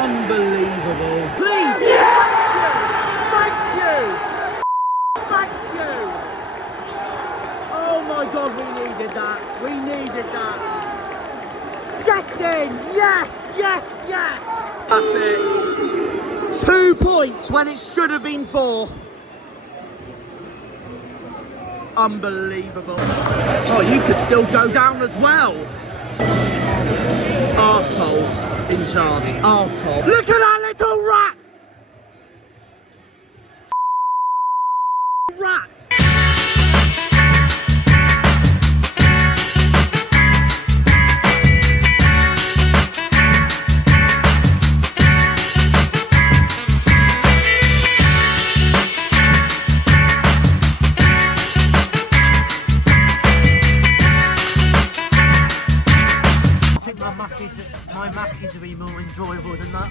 Unbelievable. Please! Thank you! Thank you! Oh my God, we needed that. We needed that. Get in! Yes! Yes! Yes! That's it. 2 points when it should have been 4. Unbelievable. Oh, you could still go down as well. Arseholes in charge. Arsehole. Look at that little rat! Rat! My Mackies will be more enjoyable than that.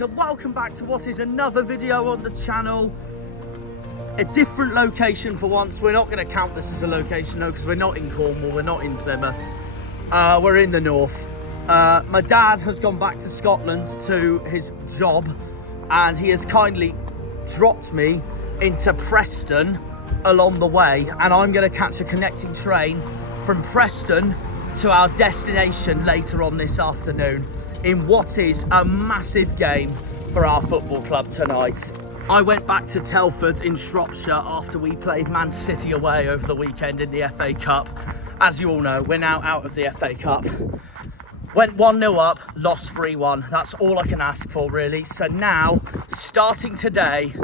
And welcome back to what is another video on the channel. A different location for once. We're not going to count this as a location though, because we're not in Cornwall, we're not in Plymouth, we're in the north. My dad has gone back to Scotland to his job, and he has kindly dropped me into Preston along the way, and I'm going to catch a connecting train from Preston to our destination later on this afternoon in what is a massive game for our football club tonight. I went back to Telford in Shropshire after we played Man City away over the weekend in the FA Cup. As you all know, we're now out of the FA Cup. Went 1-0 up, lost 3-1. That's all I can ask for, really. So now, starting today,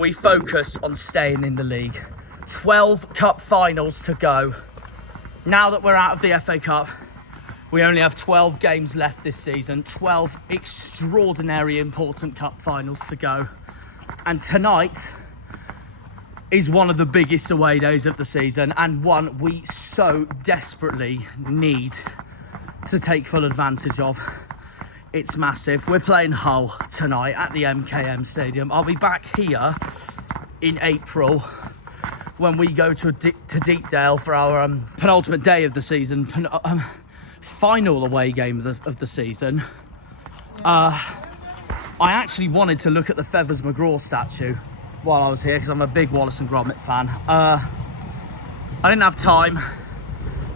we focus on staying in the league. 12 cup finals to go. Now that we're out of the FA Cup, we only have 12 games left this season, 12 extraordinary important cup finals to go. And tonight, is one of the biggest away days of the season, and one we so desperately need to take full advantage of. It's massive. We're playing Hull tonight at the MKM Stadium. I'll be back here in April when we go to Deepdale for our penultimate day of the season, final away game of the season. I actually wanted to look at the Feathers McGraw statue while I was here because I'm a big Wallace and Gromit fan. I didn't have time.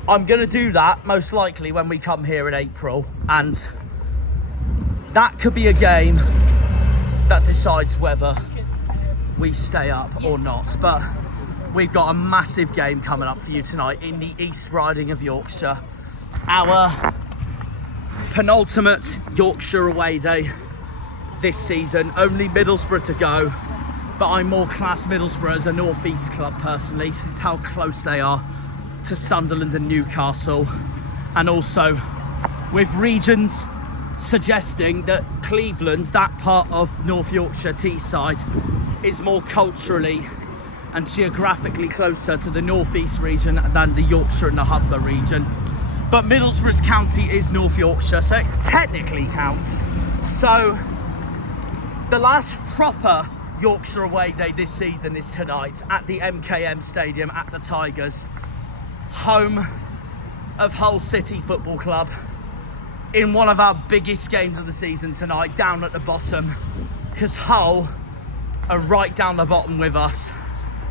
I'm going to do that most likely when we come here in April, and that could be a game that decides whether we stay up or not. But we've got a massive game coming up for you tonight in the East Riding of Yorkshire. Our penultimate Yorkshire away day this season. Only Middlesbrough to go, but I more class Middlesbrough as a North East club personally, since how close they are to Sunderland and Newcastle, and also with regions suggesting that Cleveland, that part of North Yorkshire Teesside, is more culturally and geographically closer to the North East region than the Yorkshire and the Humber region. But Middlesbrough's county is North Yorkshire, so it technically counts. So the last proper Yorkshire away day this season is tonight at the MKM Stadium at the Tigers, home of Hull City Football Club, in one of our biggest games of the season tonight, down at the bottom, because Hull are right down the bottom with us,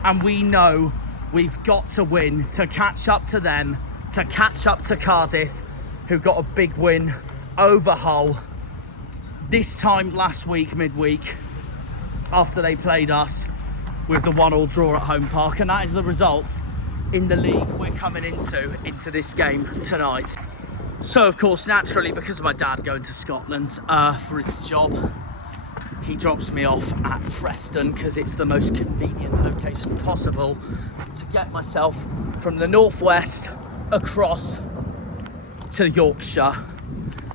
and we know we've got to win to catch up to them, to catch up to Cardiff, who got a big win over Hull this time last week, midweek, after they played us with the 1-1 draw at Home Park. And that is the result in the league we're coming into this game tonight. So of course, naturally, because of my dad going to Scotland for his job, he drops me off at Preston because it's the most convenient location possible to get myself from the northwest across to Yorkshire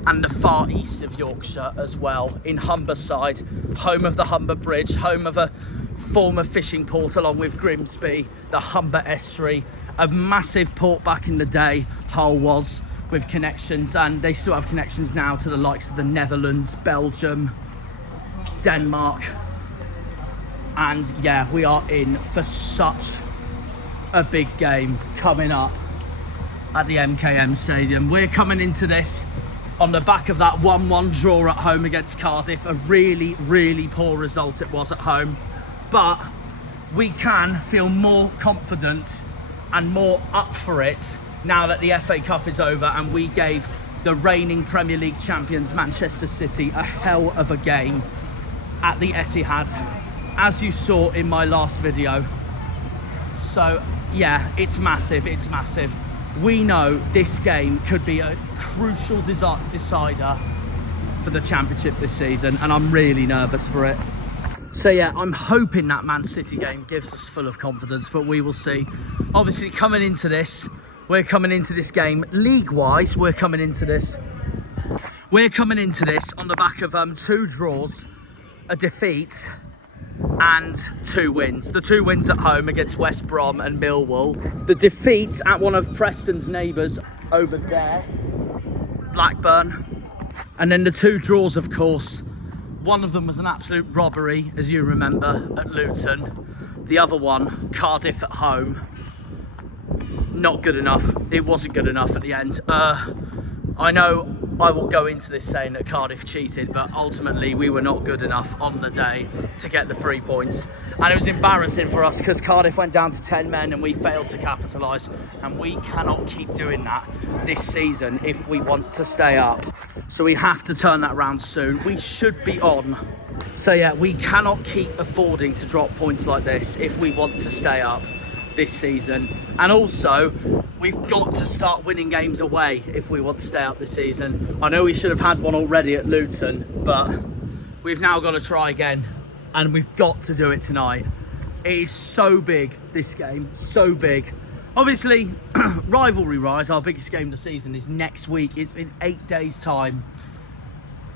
and the far east of Yorkshire as well, in Humberside, home of the Humber Bridge, home of a former fishing port along with Grimsby, the Humber Estuary, a massive port back in the day, Hull was, with connections, and they still have connections now to the likes of the Netherlands, Belgium, Denmark. And yeah, we are in for such a big game coming up at the MKM Stadium. We're coming into this on the back of that 1-1 draw at home against Cardiff. A really, really poor result it was at home, but we can feel more confident and more up for it now that the FA Cup is over and we gave the reigning Premier League champions Manchester City a hell of a game at the Etihad, as you saw in my last video. So yeah, it's massive, it's massive. We know this game could be a crucial decider for the championship this season, and I'm really nervous for it. So yeah, I'm hoping that Man City game gives us full of confidence, but we will see. Obviously, coming into this game league-wise, we're coming into this on the back of 2 draws, a defeat, and 2 wins. The 2 wins at home against West Brom and Millwall. The defeat at one of Preston's neighbours over there, Blackburn. And then the 2 draws, of course. One of them was an absolute robbery, as you remember, at Luton. The other one, Cardiff at home. Not good enough. It wasn't good enough at the end. I know I will go into this saying that Cardiff cheated, but ultimately we were not good enough on the day to get the 3 points. And it was embarrassing for us because Cardiff went down to 10 men and we failed to capitalise. And we cannot keep doing that this season if we want to stay up. So we have to turn that around soon. We should be on. So yeah, we cannot keep affording to drop points like this if we want to stay up this season. And also, we've got to start winning games away if we want to stay up this season. I know we should have had one already at Luton, but we've now got to try again, and we've got to do it tonight. It is so big, this game, so big. Obviously, rivalry-wise, our biggest game of the season is next week. It's in 8 days' time.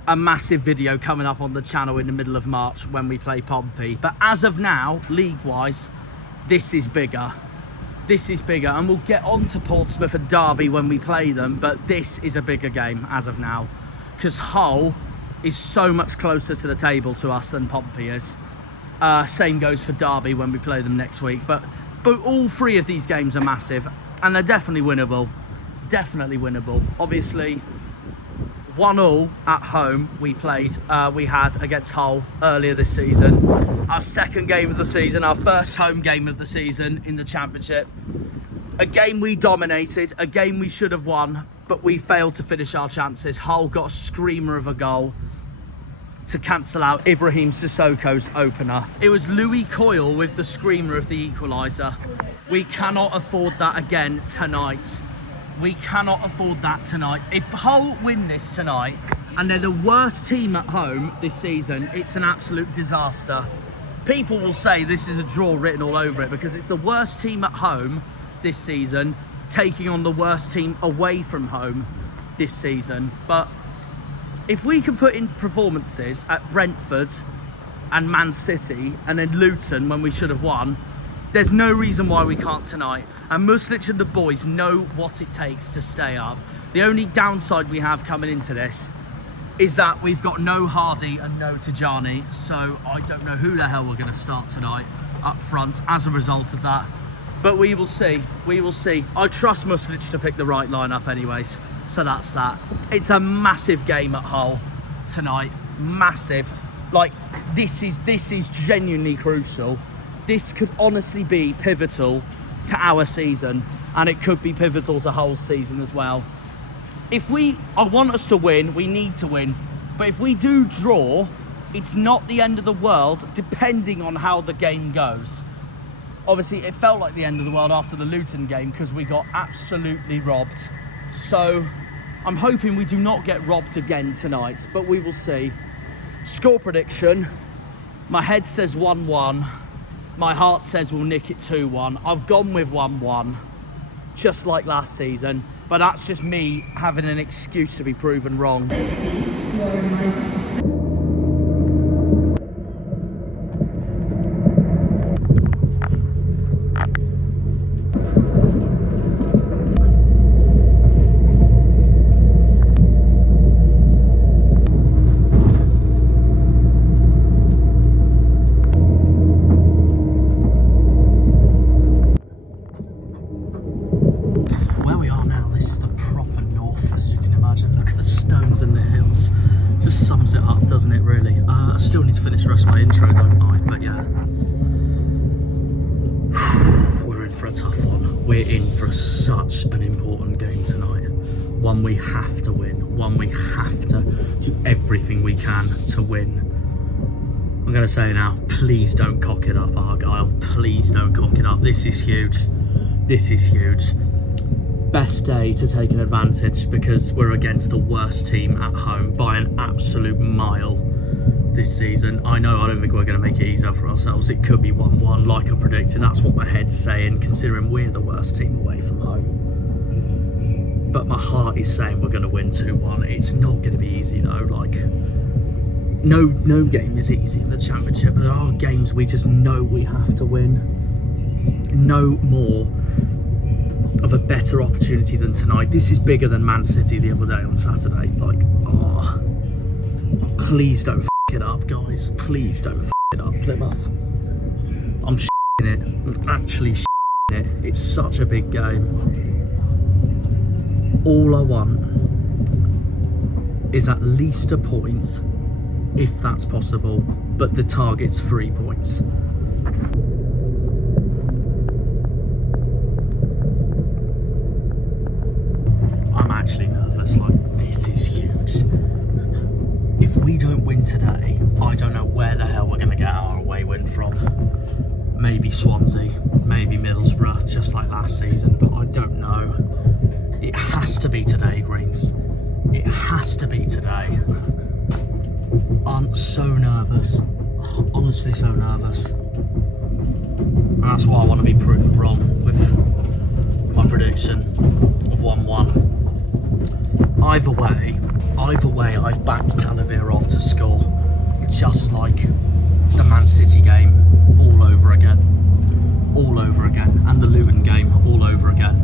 A massive video coming up on the channel in the middle of March when we play Pompey. But as of now, league-wise, this is bigger. This is bigger, and we'll get on to Portsmouth and Derby when we play them, but this is a bigger game as of now, because Hull is so much closer to the table to us than Pompey is. Same goes for Derby when we play them next week, but all three of these games are massive, and they're definitely winnable. Definitely winnable. Obviously, 1-1 at home we had against Hull earlier this season. Our second game of the season, our first home game of the season in the Championship. A game we dominated, a game we should have won, but we failed to finish our chances. Hull got a screamer of a goal to cancel out Ibrahim Sissoko's opener. It was Louis Coyle with the screamer of the equaliser. We cannot afford that again tonight. We cannot afford that tonight. If Hull win this tonight, and they're the worst team at home this season, it's an absolute disaster. People will say this is a draw written all over it, because it's the worst team at home this season taking on the worst team away from home this season. But if we can put in performances at Brentford and Man City and then Luton when we should have won, there's no reason why we can't tonight. And Muslic and the boys know what it takes to stay up. The only downside we have coming into this is that we've got no Hardy and no Tajani, so I don't know who the hell we're going to start tonight up front as a result of that. But we will see, we will see. I trust Muslic to pick the right lineup anyways, so that's that. It's a massive game at Hull tonight, massive. Like, this is genuinely crucial. This could honestly be pivotal to our season, and it could be pivotal to Hull's season as well. I want us to win, we need to win, but if we do draw, it's not the end of the world, depending on how the game goes. Obviously, it felt like the end of the world after the Luton game, because we got absolutely robbed. So, I'm hoping we do not get robbed again tonight, but we will see. Score prediction, my head says 1-1, my heart says we'll nick it 2-1. I've gone with 1-1, just like last season. But that's just me having an excuse to be proven wrong. Still need to finish the rest of my intro, don't I? But yeah, we're in for a tough one. We're in for such an important game tonight. One we have to win. One we have to do everything we can to win. I'm going to say now, please don't cock it up, Argyle. Please don't cock it up. This is huge. This is huge. Best day to take an advantage, because we're against the worst team at home by an absolute mile this season. I don't think we're going to make it easier for ourselves. It could be 1-1 like I predicted. That's what my head's saying, considering we're the worst team away from home. But my heart is saying we're going to win 2-1. It's not going to be easy though. Like, no game is easy in the Championship. There are games we just know we have to win. No more of a better opportunity than tonight. This is bigger than Man City the other day on Saturday. Like, please don't it up, guys. Please don't it up, Plymouth. I'm it. I'm actually it. It's such a big game. All I want is at least a point, if that's possible, but the target's 3 points. I'm actually nervous. Like, this is huge. If we don't win today, I don't know where the hell we're going to get our away win from. Maybe Swansea, maybe Middlesbrough, just like last season, but I don't know. It has to be today, Greens. It has to be today. I'm so nervous. Honestly, so nervous. And that's why I want to be proven wrong with my prediction of 1-1. Either way, I've backed Talavirov to score, just like the Man City game all over again. all over again, and the Luton game all over again.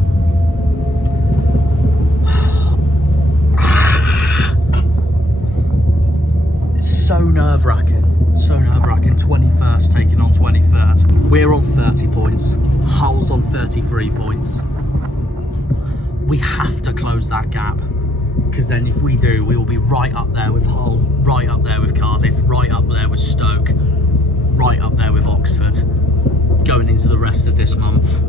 So nerve-wracking, so nerve-wracking. 21st taking on 23rd. We're on 30 points, Hull's on 33 points. We have to close that gap, because then if we do, we will be right up there with Hull, right up there with Cardiff, right up there with Stoke, right up there with Oxford, going into the rest of this month.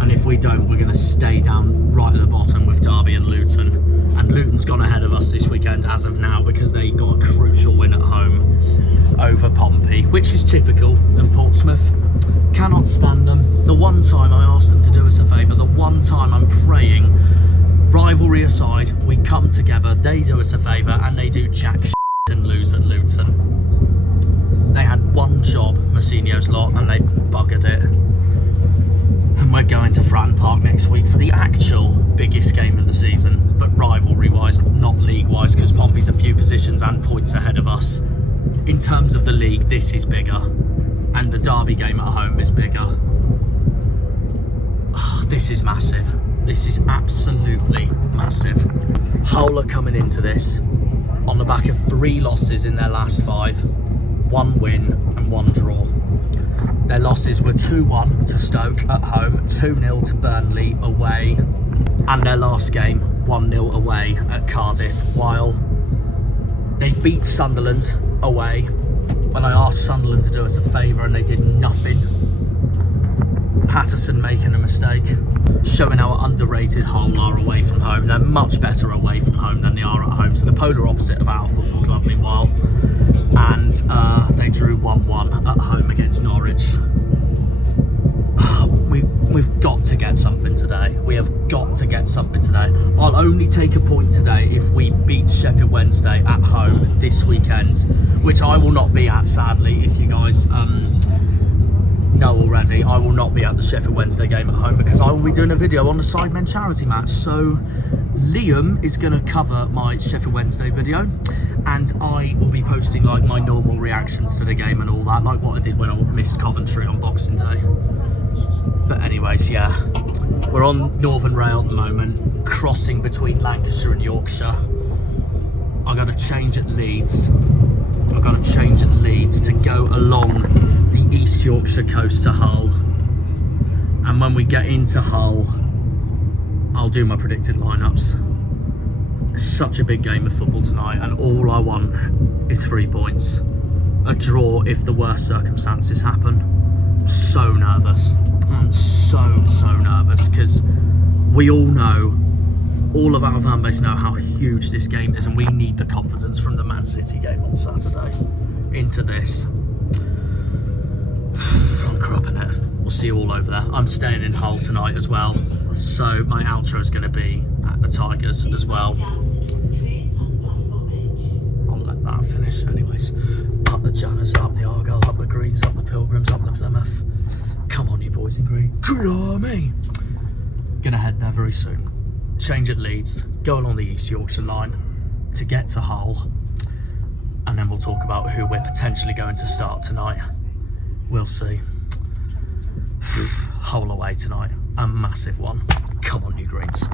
And if we don't, we're going to stay down right at the bottom with Derby and Luton. And Luton's gone ahead of us this weekend as of now, because they got a crucial win at home over Pompey, which is typical of Portsmouth. Cannot stand them. The one time I asked them to do us a favour, the one time I'm praying, rivalry aside, we come together, they do us a favour, and they do jack shit and lose at Luton. They had one job, Mousinho's lot, and they buggered it. And we're going to Fratton Park next week for the actual biggest game of the season, but rivalry-wise, not league-wise, because Pompey's a few positions and points ahead of us. In terms of the league, this is bigger, and the Derby game at home is bigger. Oh, this is massive. This is absolutely massive. Hull are coming into this on the back of 3 losses in their last 5, 1 win and 1 draw. Their losses were 2-1 to Stoke at home, 2-0 to Burnley away, and their last game 1-0 away at Cardiff, while they beat Sunderland away when I asked Sunderland to do us a favour and they did nothing. Patterson making a mistake, showing how underrated Hull are away from home. They're much better away from home than they are at home, so the polar opposite of our football club meanwhile. And they drew 1-1 at home against Norwich. We've got to get something today. We have got to get something today. I'll only take a point today if we beat Sheffield Wednesday at home this weekend, which I will not be at, sadly. If you guys know already, I will not be at the Sheffield Wednesday game at home, because I will be doing a video on the Sidemen charity match. So Liam is going to cover my Sheffield Wednesday video, and I will be posting like my normal reactions to the game and all that, like what I did when I missed Coventry on Boxing Day. But anyways, yeah, we're on Northern Rail at the moment, crossing between Lancashire and Yorkshire. I got to change at Leeds. I've got to change at Leeds to go along the East Yorkshire coast to Hull. And when we get into Hull, I'll do my predicted lineups. It's such a big game of football tonight, and all I want is 3 points. A draw if the worst circumstances happen. I'm so nervous. I'm so nervous, because we all know, all of our fan base know how huge this game is, and we need the confidence from the Man City game on Saturday into this. I'm cropping it. We'll see you all over there. I'm staying in Hull tonight as well, so my outro is going to be at the Tigers as well. I'll let that finish anyways. Up the Janners, up the Argyle, up the Greens, up the Pilgrims, up the Plymouth. Come on, you boys in green. Good army. Gonna head there very soon. Change at Leeds, go along the East Yorkshire line to get to Hull, and then we'll talk about who we're potentially going to start tonight. We'll see. Hull away tonight, a massive one. Come on, you Greens.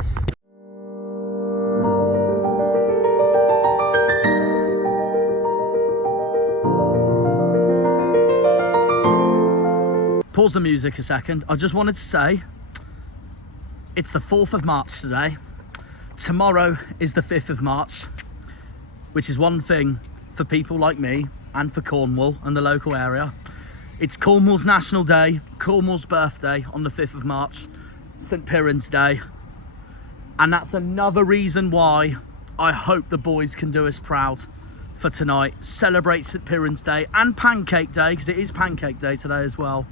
Pause the music a second. I just wanted to say, it's the 4th of March today. Tomorrow is the 5th of March, which is one thing for people like me and for Cornwall and the local area. It's Cornwall's National Day, Cornwall's birthday on the 5th of March, St. Piran's Day. And that's another reason why I hope the boys can do us proud for tonight. Celebrate St. Piran's Day and Pancake Day, because it is Pancake Day today as well,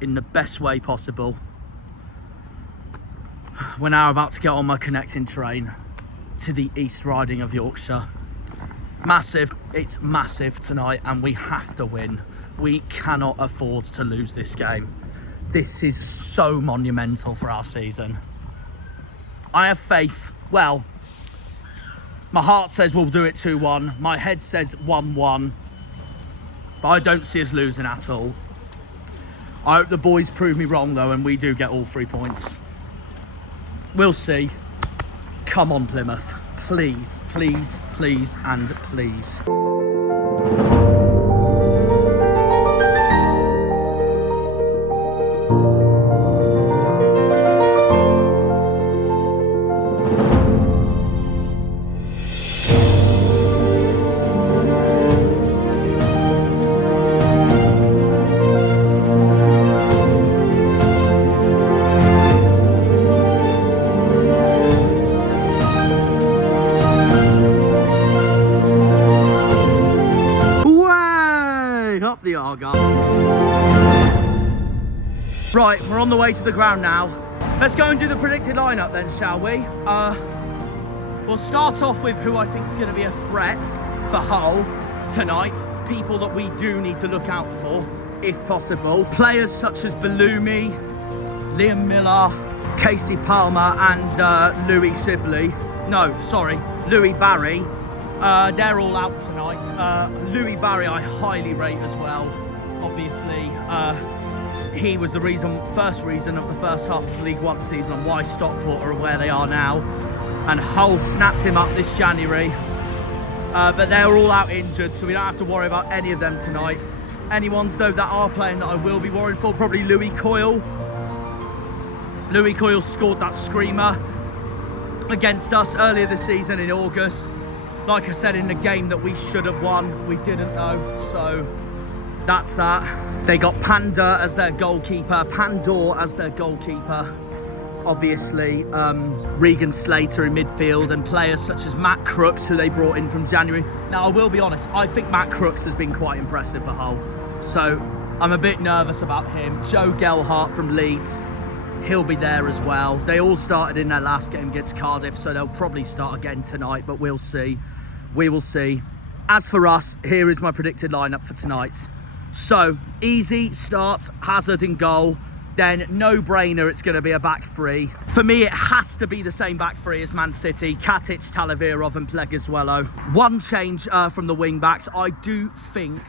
in the best way possible. We're now about to get on my connecting train to the East Riding of Yorkshire. Massive, it's massive tonight, and we have to win. We cannot afford to lose this game. This is so monumental for our season. I have faith. Well, my heart says we'll do it 2-1. My head says 1-1. But I don't see us losing at all. I hope the boys prove me wrong though, and we do get all 3 points. We'll see. Come on, Plymouth. Please, please, please, and please. Up the Argyle. Right, we're on the way to the ground now. Let's go and do the predicted lineup then, shall we? We'll start off with who I think is going to be a threat for Hull tonight. It's people that we do need to look out for, if possible. Players such as Bellumi, Liam Miller, Casey Palmer and Louis Sibley. No, sorry, Louis Barry. They're all out tonight. Louis Barry I highly rate as well. Obviously, he was the first reason of the first half of the League One season on why Stockport are where they are now. And Hull snapped him up this January. But they're all out injured, so we don't have to worry about any of them tonight. Any ones though that are playing that I will be worried for, probably Louis Coyle. Louis Coyle scored that screamer against us earlier this season in August. Like I said, in the game that we should have won, we didn't though, so that's that. They got Pandor as their goalkeeper, obviously. Regan Slater in midfield, and players such as Matt Crooks, who they brought in from January. Now, I will be honest, I think Matt Crooks has been quite impressive for Hull, so I'm a bit nervous about him. Joe Gelhardt from Leeds, he'll be there as well. They all started in their last game against Cardiff, so they'll probably start again tonight, but we'll see. We will see. As for us, here is my predicted lineup for tonight. So, easy starts, Hazard in goal. Then, no-brainer, it's going to be a back three. For me, it has to be the same back three as Man City. Katic, Talavirov and Pleguezuelo. One change from the wing-backs. I do think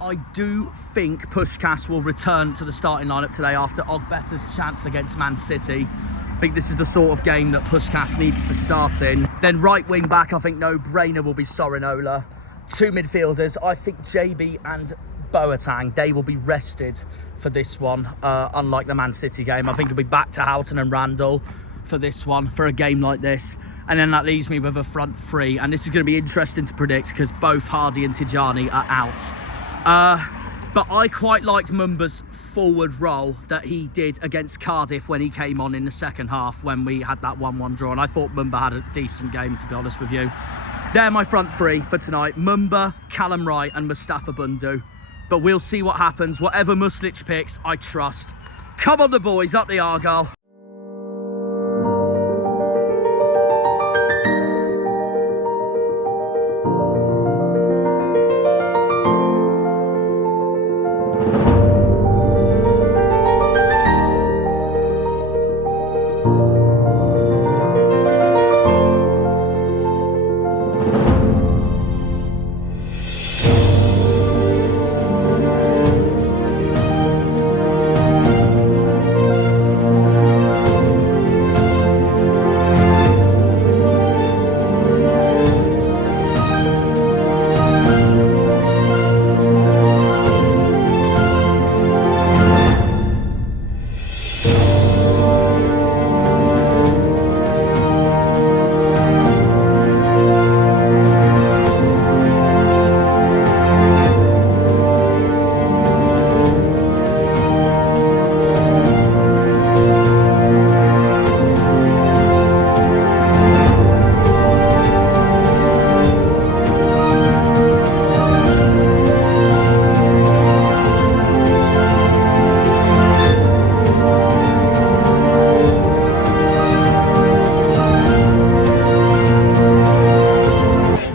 Puskás will return to the starting lineup today after Ogbeta's chance against Man City. I think this is the sort of game that Puskás needs to start in. Then right wing back, I think no-brainer will be Sorinola. Two midfielders, I think JB and Boateng, they will be rested for this one, unlike the Man City game. I think it'll be back to Houghton and Randall for this one, for a game like this. And then that leaves me with a front three. And this is going to be interesting to predict because both Hardy and Tijani are out. But I quite liked Mumba's forward role that he did against Cardiff when he came on in the second half when we had that 1-1 draw. And I thought Mumba had a decent game, to be honest with you. They're my front three for tonight. Mumba, Callum Wright and Mustafa Bundu. But we'll see what happens. Whatever Muslic picks, I trust. Come on the boys, up the Argyle.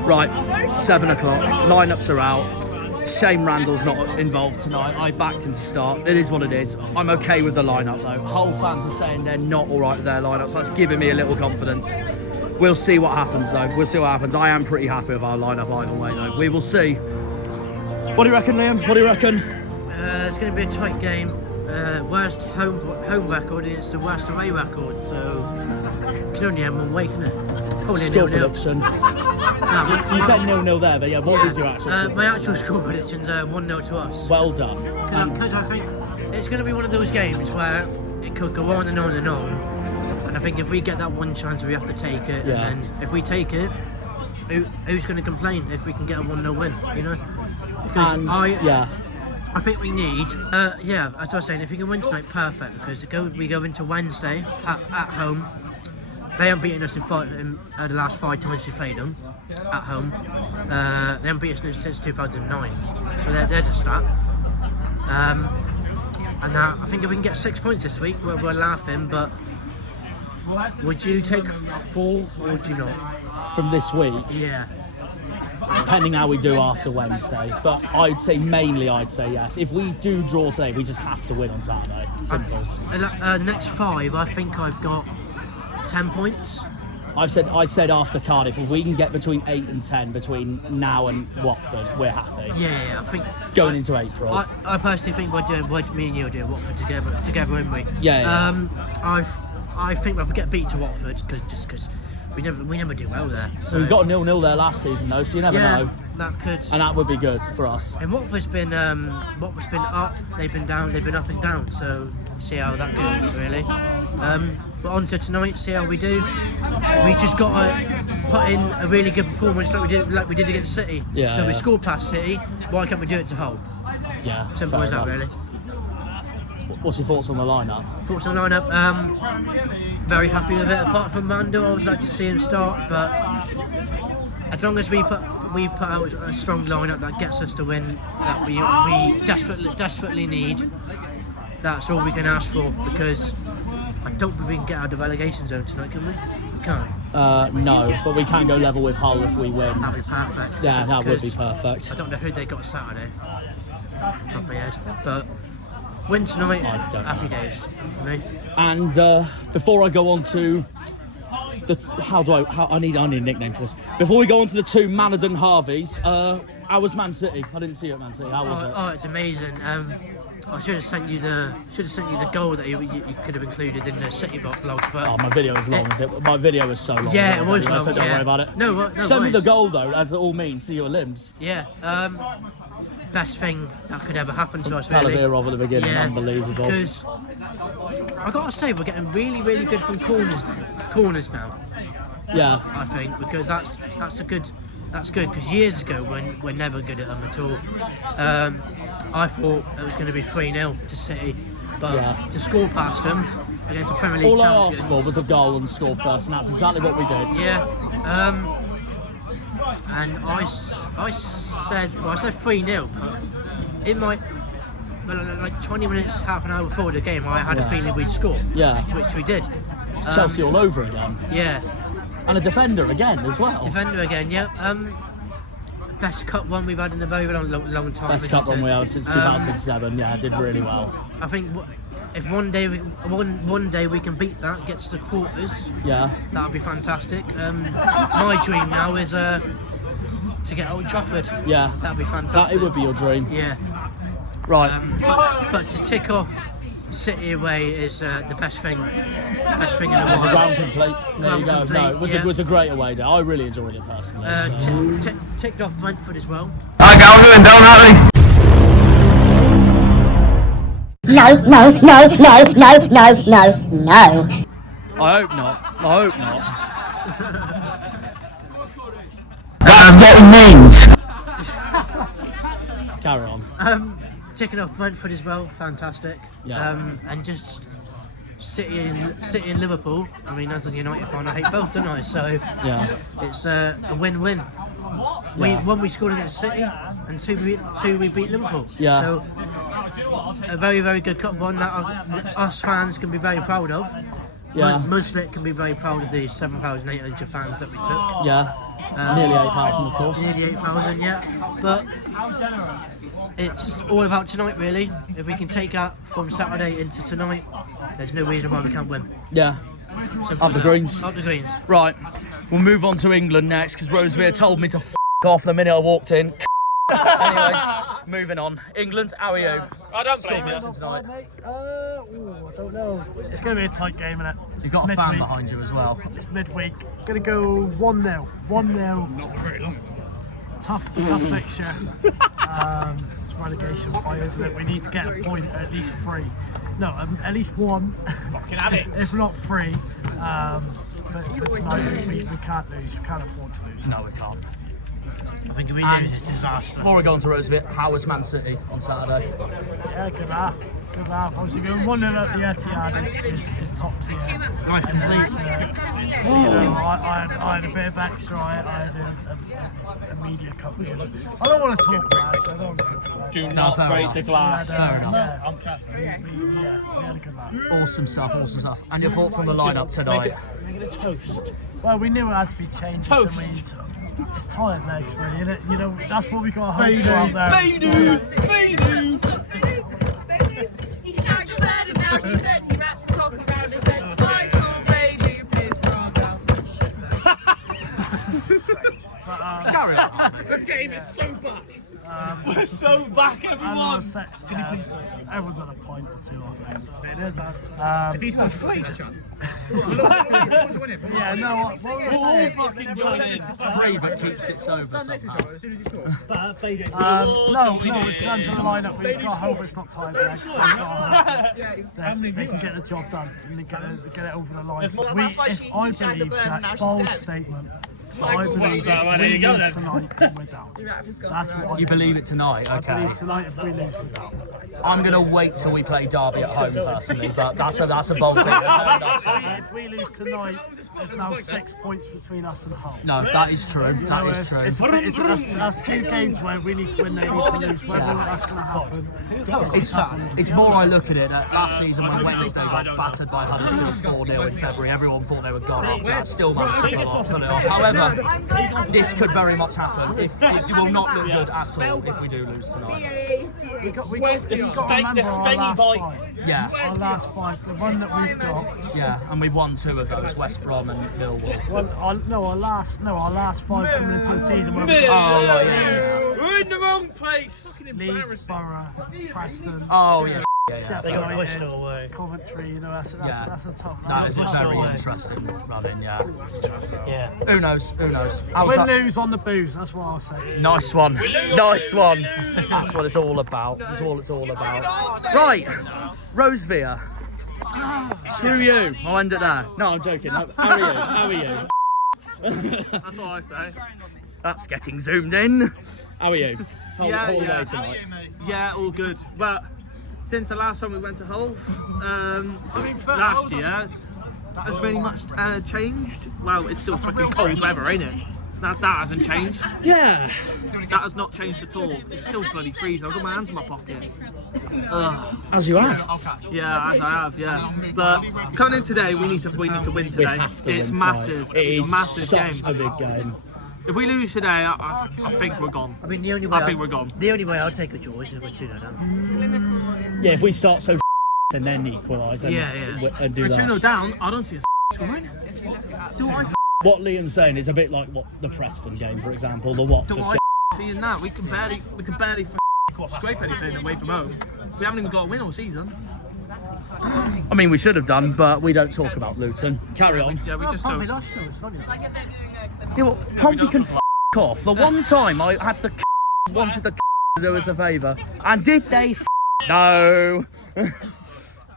Right, 7 o'clock, lineups are out. Shame Randall's not involved tonight. I backed him to start. It is what it is. I'm okay with the lineup though. Hull fans are saying they're not all right with their lineups. That's giving me a little confidence. We'll see what happens though. We'll see what happens. I am pretty happy with our lineup either way though. We will see. What do you reckon, Liam? What do you reckon? It's going to be a tight game. worst home record, it's the worst away record, so it can only have one way, can it? Probably Score 0-0. prediction. You said 0-0 there, but yeah, what is your actual score? My actual score prediction's 1-0 to us. Well done. Because I think it's going to be one of those games where it could go on and on and on, and I think if we get that one chance, we have to take it, and then if we take it, who's going to complain if we can get a 1-0 win, you know? Because I think we need, as I was saying, if we can win tonight, perfect, because we go into Wednesday at home. They haven't beaten us in the last 5 times we played them at home. They haven't beaten us since 2009, so they're the start. And I think if we can get 6 points this week, we're laughing, but would you take 4 or would you not? From this week? Yeah. Depending how we do after Wednesday, but I'd say yes. If we do draw today, we just have to win on Saturday. Simples. The next 5, I think I've got 10 points. I said after Cardiff, if we can get between 8 and 10 between now and Watford, we're happy. Yeah, I think going into April. I personally think me and you are doing Watford together, won't we? Yeah. I think we'll get beat to Watford because we never do well there. So we got 0-0 there last season though, so you never know. That could. And that would be good for us. And Watford's been up, they've been down, they've been up and down. So see how that goes really. But on to tonight, see how we do. We just got to put in a really good performance like we did against City. Yeah. So we scored past City. Why can't we do it to Hull? Yeah. Simple as that, really. What's your thoughts on the lineup? Thoughts on the lineup? Very happy with it. Apart from Mando, I would like to see him start, but as long as we put out a strong lineup that gets us to win, that we desperately need, that's all we can ask for, because I don't think we can get out of the relegation zone tonight, can we? We can't. No, but we can go level with Hull if we win. That'd be perfect. Yeah, that would be perfect. I don't know who they got Saturday, top of my head, but win tonight, happy days for me. And before I go on to the I need a nickname for this. Before we go on to the 2 Manadon Harveys, how was Man City? I didn't see you at Man City. How was it? Oh, it's amazing. I should have sent you the goal that you could have included in the City blog, but my video is long. My video is so long. Yeah, it was long. So don't worry about it. No, send me the goal though, as it all means. See your limbs. Yeah. Best thing that could ever happen to us. Talavera at the beginning, unbelievable. Because I gotta say, we're getting really, really good from corners now. Yeah. I think because that's good because years ago we're never good at them at all. I thought it was going to be 3-0 to City, but to score past them against the Premier League champions. All I asked for was a goal and score first, and that's exactly what we did. Yeah. And I said 3-0, but it might. Well, like 20 minutes, half an hour before the game, I had a feeling we'd score. Yeah. Which we did. Chelsea all over again. Yeah. And a defender again as well. Defender again, yeah. Best cup run we've had in a very long time. Best cup run we had since 2007. Yeah, did really well. I think if one day we can beat that, get to the quarters. Yeah. That would be fantastic. My dream now is to get Old Trafford. Yeah. That'd be fantastic. It would be your dream. Yeah. Right. But to tick off City away is the best thing in the world. The ground complete. There you go. No, it was a great away day. I really enjoyed it personally. Ticked off Brentford as well. Hi, Calvin and Don Hartley. No. I hope not. That's what it means. Carry on. Ticking off Brentford as well, fantastic. Yeah. And just City and Liverpool. I mean, as a United fan, I hate both, don't I? So yeah, it's a win-win. One we scored against City, and two we beat Liverpool. Yeah. So a very, very good cup one that us fans can be very proud of. Yeah. Muslit can be very proud of the 7,800 fans that we took. Yeah. Nearly 8,000, of course. Nearly 8,000, yeah. But it's all about tonight, really. If we can take that from Saturday into tonight, there's no reason why we can't win. Yeah. Up the greens. Up the greens. Right. We'll move on to England next, because Roseveare told me to off the minute I walked in. Anyways, moving on. England, how are you? I don't blame you. Tonight. I don't know. It's going to be a tight game, innit? You've got a fan behind you as well. It's midweek. Going to go 1-0. 1-0. Not very long. Tough fixture. It's relegation fight, isn't it? We need to get a point, at least 3. No, at least 1. Fucking have it. If not 3. For tonight, we can't lose. We can't afford to lose. No, we can't. I think if we And lose, it's disaster. before we go on to Roseville, how was Man City on Saturday? Yeah, good laugh. Good laugh. Obviously, going 1-0 at the Etihad is top tier. Nice and You know, I had a bit of extra. I had a media company. I don't want to talk about it. I don't want to talk about it. Do not fair break enough. the glass. Fair enough. We had a good laugh. Awesome stuff. And your thoughts on the lineup tonight? Make it a toast. Well, we knew it had to be changed. Toast. It's tired legs, really, isn't it? You know, that's what we got to hope for out there. He shagged the bed and now she said he wrapped his cock around and said, I told Ray you pissed Argyle. Carry on. The game is so back. We're so back, everyone. Everyone's on a point too, I think. If he's got slate, Yeah, no, what was I saying? fucking join in. Free but keeps it sober somehow. No, in terms of the lineup, we just got to hope it's not tired legs. So they can get the job done and they get it over the line. I believe, Jack, bold statement. I believe if we lose tonight, then we're down. That's what You believe it tonight? I Okay. believe tonight if we lose, we're down. I'm gonna wait till we play Derby at home personally, but that's a bold statement. Fair enough. If we lose tonight, there's now 6 points between us and Hull. No, that is true. You That know, is true. That's 2 games where we need to win, they need to lose. Whether that's going to happen, It's more I look at it that last season when Wednesday got battered by Huddersfield 4-0 in February, everyone thought they were gone after that. Still managed to pull it off. However, this could very much happen. It will not look good at all if we do lose tonight. we've got to remember our last 5. Yeah, Our last 5, the one that we've got. yeah, and we've won 2 of those, West Brom and Millwall. Well, our last 5 coming into the season. Where we Oh, got yeah. We're in the wrong place. Leeds, Borough, Preston. Oh, yeah. Sheffield They got United, pushed away. Coventry, you know, that's Yeah. a tough. That is a tough very one. interesting run-in, yeah. Yeah. Who knows? How was Win, that? lose on the booze. That's what I'll say. Nice one. Nice one. That's what it's all about. That's all it's all about. Right, Rosevere. Screw you. I'll end it there. No, I'm joking. How are you? How are you? That's what I say. That's getting zoomed in. How are you? Whole Yeah. day tonight. Yeah, all good. But since the last time we went to Hull, last year, has really much changed. Well, it's still fucking cold weather, ain't it? That hasn't changed. Yeah. That has not changed at all. It's still bloody freezing. I've got my hands in my pocket. Ugh. As you have. Yeah, as I have, yeah. But coming in today, we need to win today. We have to It's win massive. tonight. It It's is a massive such game. a big game. If we lose today, I think we're gone. I mean, the only way I think we're gone. The only way I'll take a draw is if we're 2-0 down. Yeah, if we start so and then equalise and, Yeah. and do We're that. 2-0 down. I don't see a scoring. Do I What Liam's saying is a bit like what the Preston game, for example, the Watford do I game. seeing that? We can barely scrape anything away from home. We haven't even got a win all season. I mean, we should have done, but we don't talk about Luton. Carry on. Yeah, we just Pompey don't. lost, so it's funny. You know what, Pompey can off. The one time I had the wanted the to do us a favour, and did they no.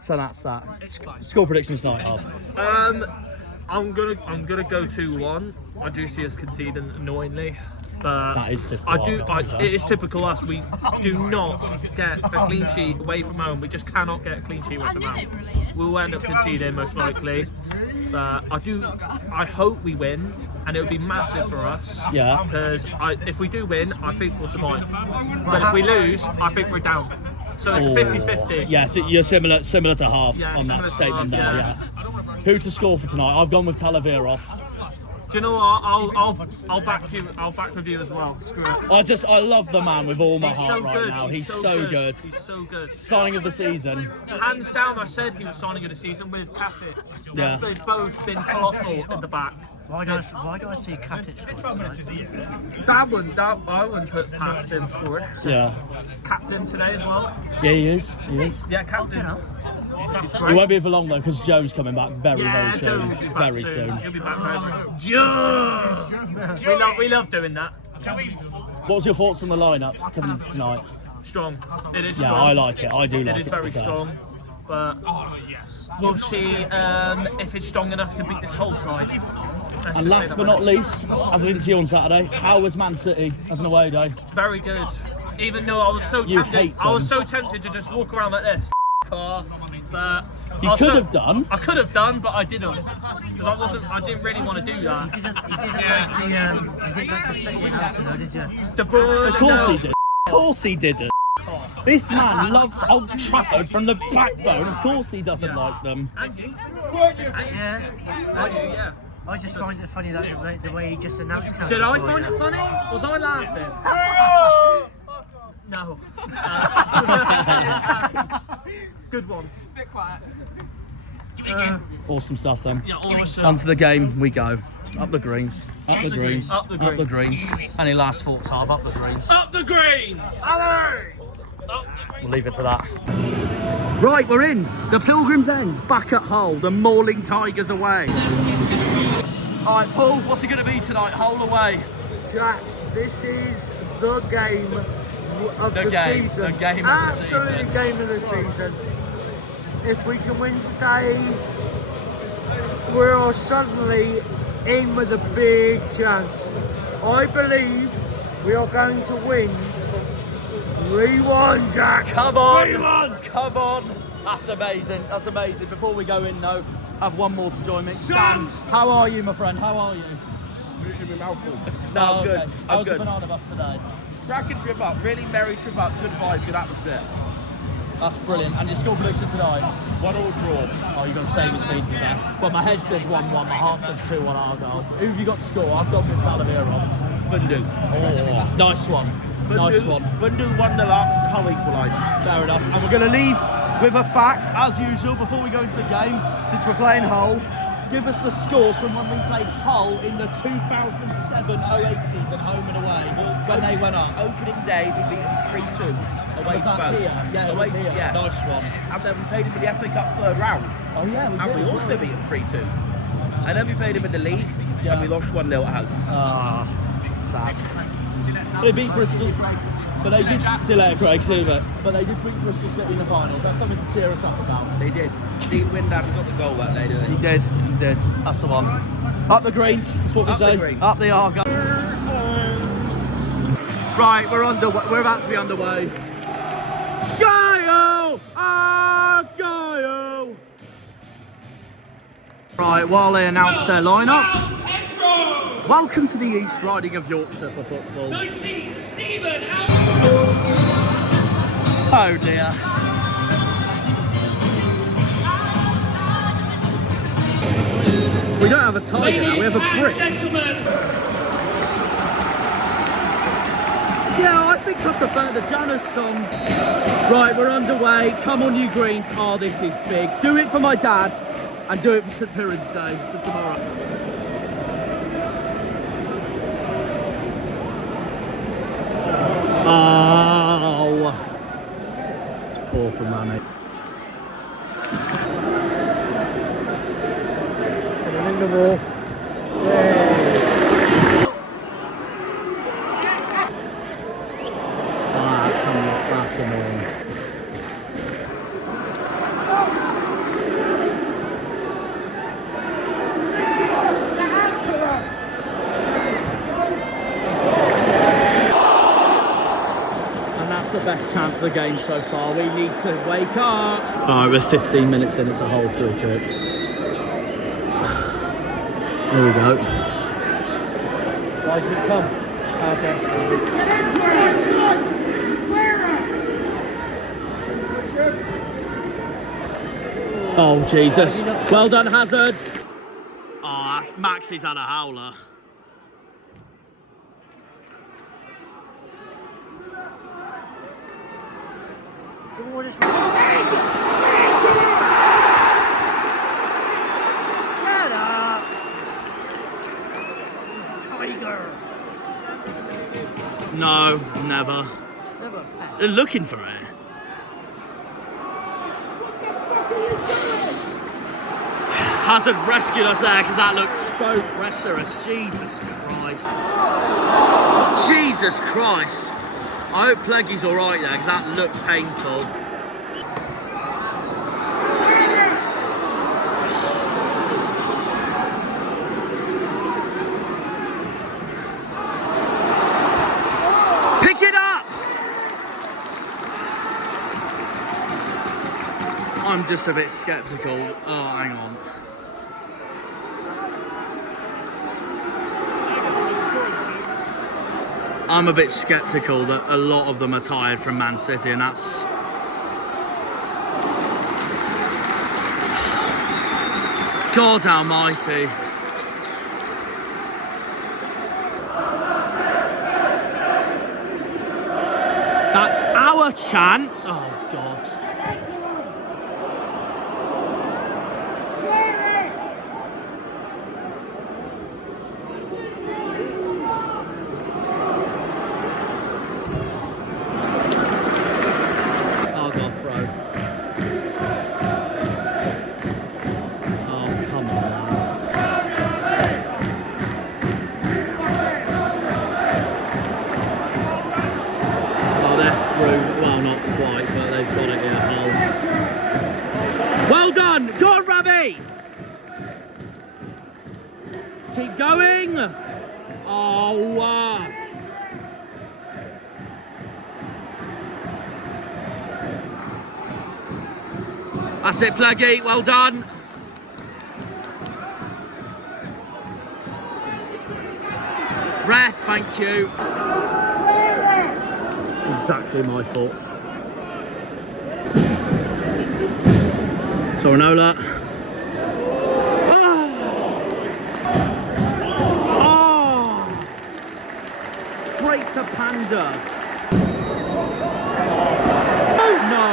So that's that. Score predictions tonight, Harv. I'm gonna go 2-1. I do see us conceding annoyingly, but That is typical. it is typical us. We do not get a clean sheet away from home. We just cannot get a clean sheet away from home. We'll end up conceding most likely, but I hope we win, and it would be massive for us. Yeah. Because if we do win, I think we'll survive. But if we lose, I think we're down. So it's a 50-50. Yes, you're similar to Harv Yeah, on that similar to statement Harv, there. yeah. Yeah. Who to score for tonight? I've gone with Talaveroff. Do you know what? I'll back you. I'll back with you as well. Screw it. I love the man with all my He's heart so right good. now. He's so good. He's so good. Signing of the season. Hands down, I said he was signing of the season with Katic. Yeah. They've both been colossal at the back. Why do I see Katic scored tonight? I wouldn't put past him scored. Yeah. Captain today as well. Yeah, he is. He is. Yeah, captain. He won't be for long though, because Joe's coming back very Joe soon. will be back Very soon. He'll be back very soon. Joe! We love doing that. What's your thoughts on the lineup coming into tonight? Strong. It is Yeah, strong. I like it. I do like it. It is very strong. But we'll see if it's strong enough to beat this whole side. And last but not least, as I didn't see you on Saturday, how was Man City as an away day? Very good. Even though I was so You tempted, hate I was them. so tempted to just walk around like this. Car, but You could have done. I could have done, but I didn't because I didn't really want to do that. You didn't like the City announcement, though, did you? The ball, Of course he did. Of course he didn't. This man loves Old Trafford from the backbone. Of course he doesn't like them. Yeah. I just find it funny that the way he just announced. Did I find it funny? Was I laughing? No. Good one. Bit quiet. Awesome stuff then. Yeah, awesome. Onto the game we go. Up the greens. Up the greens. Up the Up the greens. greens. Any last thoughts, Harv? Up the greens. Up the greens. We'll leave it to that. Right, we're in. The Pilgrims End, back at Hull. The Mauling Tigers away. All right, Paul, what's it going to be tonight? Hull away. Jack, this is the game of the season. The game of the season. Absolutely game of the season. If we can win today, we're suddenly in with a big chance. I believe we are going to win 3-1, Jack. Come on. 3-1. Come on. That's amazing. That's amazing. Before we go in though, I have one more to join me. Sam, how are you, my friend? How are you? No, I'm good. Okay. I'm How's good. the banana bus today? Cracking trip up, really merry trip up, good vibe, good atmosphere. That's brilliant. And your score prediction tonight? 1-all draw. Oh, you've got the same as me to be fair. Well, my head says 1-1, my heart says 2-1 Argyle. Who have you got to score? I've gone with Talavera. Bundu. Oh, nice one. Nice one. Bundu 1-0 up, Hull equalised. Fair enough. And we're going to leave with a fact, as usual, before we go into the game, since we're playing Hull. Give us the scores from when we played Hull in the 2007-08 season, home and away, when they went up. Opening day, we beat them 3-2 away Was from that both. here? Yeah, it away was here. Yeah. Nice one. And then we played them in the FA Cup third round. Oh yeah, we And did. we also beat them 3-2. And then we played them in the league, Yeah. and we lost 1-0 at home. Ah, sad. They beat Bristol, but they did. See you later, Craig. See you, mate. But they did beat Bristol City in the finals. That's something to cheer us up about. They did. Dean Windass got the goal that day, didn't He he? did. He did. That's the one. Up the greens. That's what we Up the say. greens. Up the Argyle. Right, we're underway. We're about to be underway. Go! Argyle! Right, while they announce their lineup. Welcome to the East Riding of Yorkshire for football. Oh dear. We don't have a tiger now, we have a brick. Yeah, I think I prefer the Janner song. Right, we're underway. Come on, you Greens. Oh, this is big. Do it for my dad and do it for St. Piran's Day for tomorrow. Oh, it's poor from Manny. Put it in the wall. Ah, that's annoying. The best chance of the game so far. We need to wake up. Alright, we're 15 minutes in, it's a whole free kick. There we go. Why did it come? Okay. Oh Jesus. Well done, Hazard. Oh, Maxie's had a howler. No, never. Never a pet. They're looking for it. Hazard rescued us there because that looked so pressurous. Jesus Christ. Jesus Christ. I hope Pleggy's alright there because that looked painful. Pick it up! I'm just a bit sceptical. Oh, hang on. I'm a bit sceptical that a lot of them are tired from Man City, and that's... God almighty. That's our chance. Oh, God. Argyle throw. Oh, come on. Oh, they're through. Well, not quite, but they've got it here. Well done. Go on, Ravi. Keep going. Oh, wow. That's it, Plaggy. Well done. Ref, thank you. Exactly my thoughts. Sorinola. Oh! Straight to Panda. Oh no!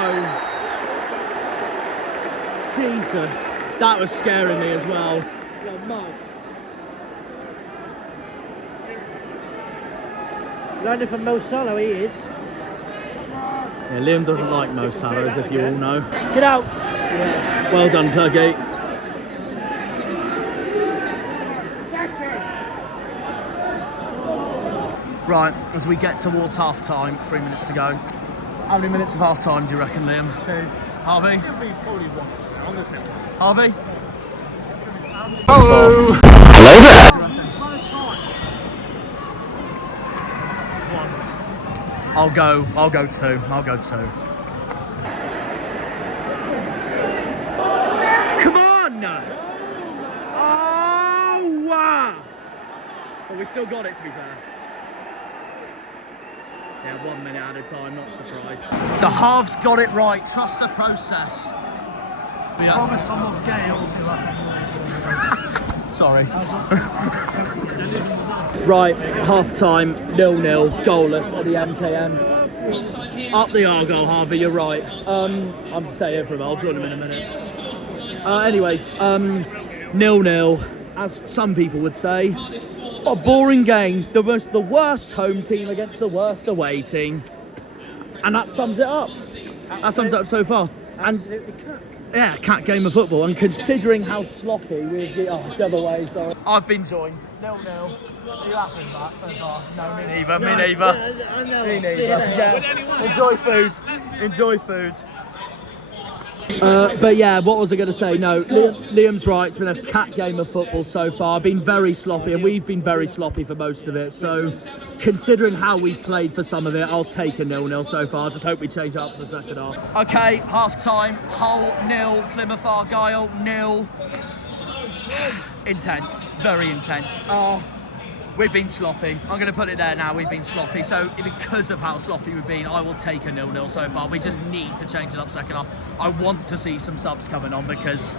Jesus, that was scaring me as well. Learning from Mo Salah, he is. Yeah, Liam doesn't like Mo Salah, as if you all know. Get out! Well done, Pluggy. Right, as we get towards half time, 3 minutes to go. How many minutes of half time do you reckon, Liam? 2. Harvey? It'll be probably 1 on the second. Harvey? Hello. I'll go 2. I'll go 2. Come on! Oh, wow! But we still got it, to be fair. Yeah, 1 minute at a time, not surprised. The halves got it right. Trust the process. I promise I'm not gay or Sorry. Right, half time, 0-0, goalless at the MKM. Up the Argyle, Harvey, you're right. I'm staying here for a while, I'll join him in a minute. Anyways, 0-0, as some people would say. What a boring game. The worst home team against the worst away team. And that sums it up. That sums it up so far. And yeah, cat game of football. And considering how sloppy we've been, it's the other way, sorry. I've been joined. 0-0. Are you happy with that so far? No, me neither. Me neither. Me neither. Yeah. Enjoy food. Enjoy food. But yeah, what was I going to say? No, Liam's right. It's been a cat game of football so far. Been very sloppy, and we've been very sloppy for most of it. So, considering how we played for some of it, I'll take a 0-0 so far. Just hope we change it up for the second half. Okay, half time. Hull 0, Plymouth Argyle 0. Intense, very intense. Oh, we've been sloppy. I'm going to put it there now. We've been sloppy. So because of how sloppy we've been, I will take a 0-0 so far. We just need to change it up second half. I want to see some subs coming on because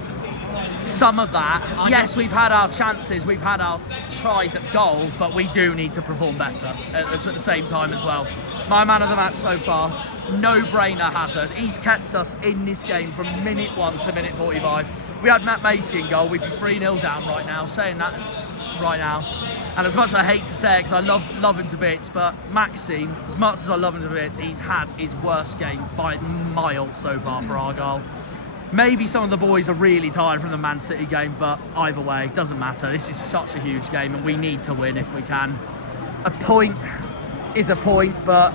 some of that, yes, we've had our chances, we've had our tries at goal, but we do need to perform better at the same time as well. My man of the match so far, no-brainer Hazard. He's kept us in this game from minute 1 to minute 45. If we had Matt Macy in goal, we'd be 3-0 down right now. Saying that, right now. And as much as I hate to say it, because I love him to bits, but Maxime, as much as I love him to bits, he's had his worst game by miles so far for Argyle. Maybe some of the boys are really tired from the Man City game, but either way, doesn't matter. This is such a huge game, and we need to win if we can. A point is a point, but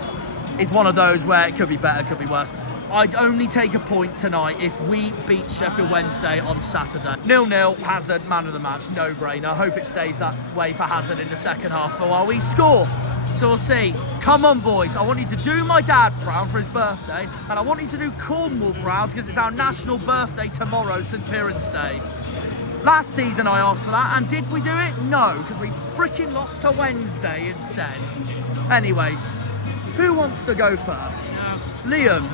it's one of those where it could be better, could be worse. I'd only take a point tonight if we beat Sheffield Wednesday on Saturday. 0-0, Hazard, man of the match, no brainer. I hope it stays that way for Hazard in the second half for while we score. So we'll see. Come on, boys. I want you to do my dad proud for his birthday, and I want you to do Cornwall proud because it's our national birthday tomorrow, St. Piran's Day. Last season I asked for that, and did we do it? No, because we freaking lost to Wednesday instead. Anyways, who wants to go first? Liam.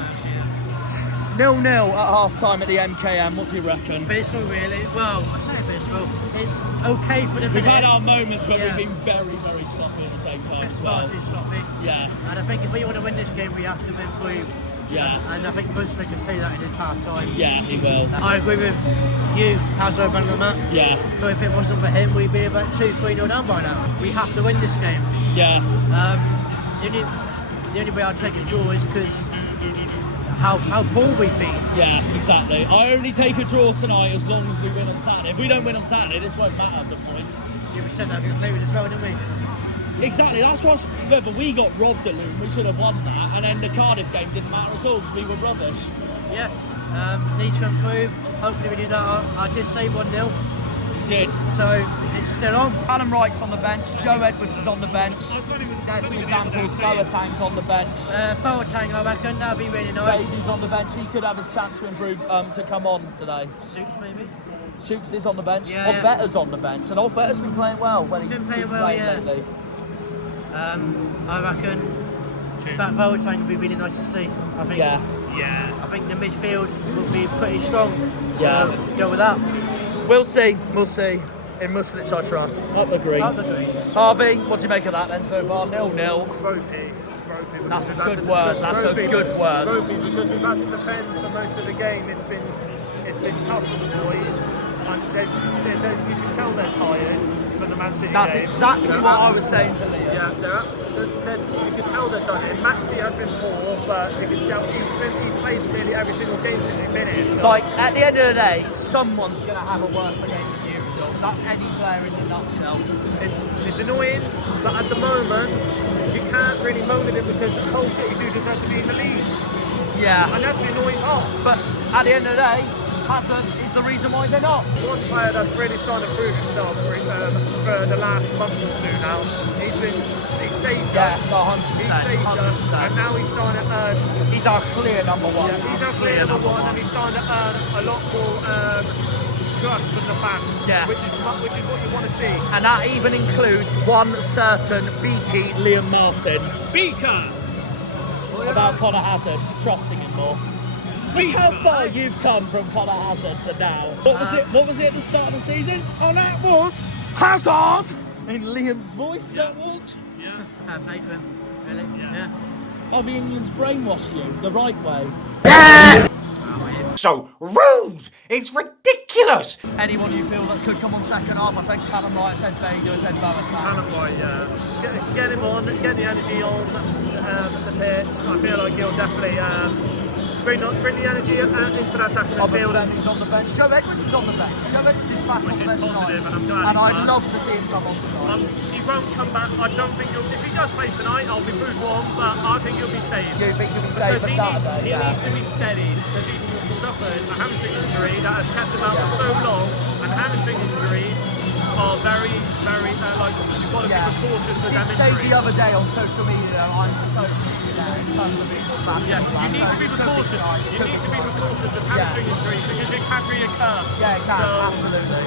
0-0 at half-time at the MKM. What do you reckon? Abysmal, really. Well, I say abysmal. It's okay for the We've minute. had our moments where Yeah. we've been very, very sloppy at the same time as well. Sloppy. Yeah, And I think if we want to win this game, we have to win through. yeah, And I think Musler can say that in his half-time. yeah, he will. I agree with you, Hazard, man on that. Yeah, But if it wasn't for him, we'd be about 2-3-0 down by now. We have to win this game. yeah, The only way I'd take a draw is because how poor we've been. yeah, exactly. I only take a draw tonight as long as we win on Saturday. If we don't win on Saturday, this won't matter at the point. Yeah, we said that we played with as well, didn't we? Exactly, that's what I remember. We got robbed at Luton, we should have won that, and then the Cardiff game didn't matter at all because we were rubbish. Yeah. Need to improve. Hopefully we do that. I did say 1-0. Did. So it's still on. Alan Wright's on the bench, Joe Edwards is on the bench. There's some examples, Boateng's on the bench. Boateng, I reckon, that'd be really nice. Basin's on the bench, he could have his chance to improve, to come on today. Suits maybe. Shooks is on the bench, Yeah. Ogbetter's on the bench, and Ogbetter's been playing well when he's been been playing playing well, yeah. lately. I reckon that Boateng would be really nice to see. I think. Yeah. I think the midfield will be pretty strong. So Yeah. go with that. We'll see. In Muslic I trust. Up the greens. Up the greens. Harvey, what do you make of that then so far? 0-0. Ropey. That's a good word. That's a good word. Ropey, because we've had to defend for most of the game. It's been tough for the boys, and you can tell they're tired for the Man City That's game. exactly what I was saying to Liam. Yeah, you can tell they've done it. Maxi has been poor, but you can tell he's played really every single game since he's been here. So. Like, at the end of the day, someone's going to have a worse game than usual. That's any player in a nutshell. It's annoying, but at the moment you can't really moan at it because Hull City do deserve to be in the league, Yeah. and that's the annoying part. But at the end of the day, Hazard is the reason why they're not. One player that's really starting to prove himself for the last month or two now. He's saved Yes, us. 100%. He's saved us, and now he's starting to earn. He's our clear number one. Yeah, he's our clear number one, and he's starting to earn a lot more trust from the fans. Yeah. which is what you want to see. And that even includes one certain beaky Liam Martin. Beaker! About Connor Hazard, trusting him more. Look how far you've come from Connor Hazard to now. What was it at the start of the season? Oh, that was Hazard! In Liam's voice, that was. Fair play to him. Really? Yeah. Oh, the England's brainwashed you the right way. So rude! It's ridiculous! Anyone you feel that could come on second half? I said Callum Wright, I said Bader, I said Boateng. Callum Wright, get him on, get the energy on the pitch. I feel like he'll definitely bring the energy into that attacking midfield. He's on the bench. Joe Edwards is on the bench. Joe Edwards is back on the bench tonight. positive, and I'm glad And he's I'd back. love to see him come on tonight. He won't come back. I don't think if he does play tonight, I'll be proved wrong, but I think he'll be saved. You think he'll be saved for Saturday? He needs to be steady because he's suffered a hamstring injury that has kept him out for so long, and hamstring injuries are very, very you've got to be cautious with them Did say injuries. the other day on social media, I'm so in terms of being back. Yeah, you need to be cautious. You need to be cautious of hamstring injuries because it can reoccur. Yeah, it can, So, absolutely.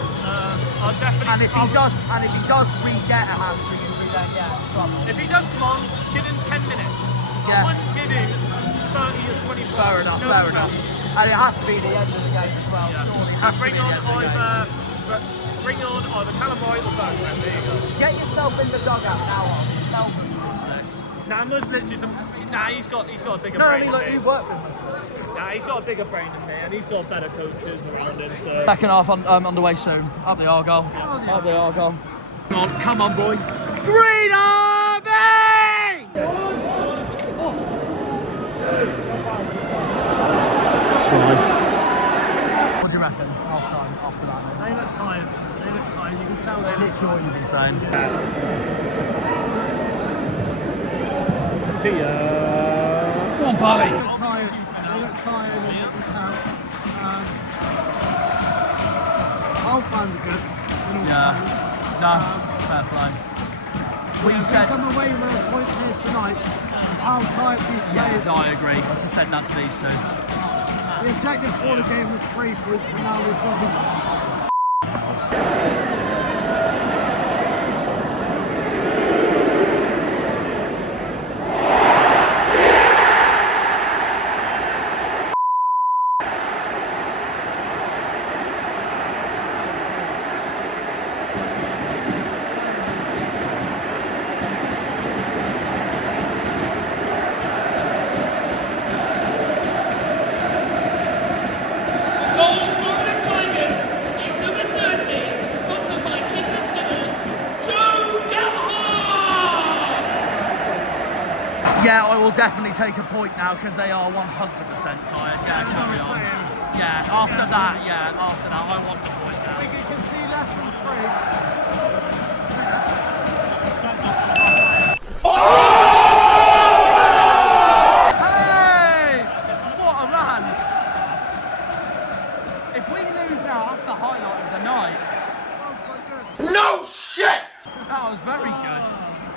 I'll definitely. And if he does re-get a hamstring injury, then yeah, trouble. If he does come on, give him 10 minutes. Yeah. I wouldn't give him 30 or 25. Fair enough, No fair chance. enough. And it has to be the end of the game as well. Yeah. Surely it has to Bring be the on end of the game. bring on either Callum Wright or Boateng. There you go. Get yourself in the dugout now, on. Tell Muslims this. Nah, Muslic is he's got a bigger No, I brain mean, than like, me. you work with Muslims. Nah, he's got a bigger brain than me, and he's got better coaches around him. So Second half on the way soon. Up the Argyle. Up the Argyle. Come on, boys. Green Army! What do you reckon? Half time after that. They look tired. They look tired. You can tell they look Sure, you've been saying. See ya. Go on, Barley. They look tired. They look tired and you can tell. Our fans are good. Yeah. No, fair play. We said. Come away with a point here tonight of how tired these players Yeah, I agree. I said that to these two. The objective for the game was 3 points, but now we've got Yeah, I will definitely take a point now because they are 100% tired. Yeah, carry on. Yeah, after that, I want the point now. we can see less than 3. Hey! What a run! If we lose now, that's the highlight of the night. No shit! That was very good.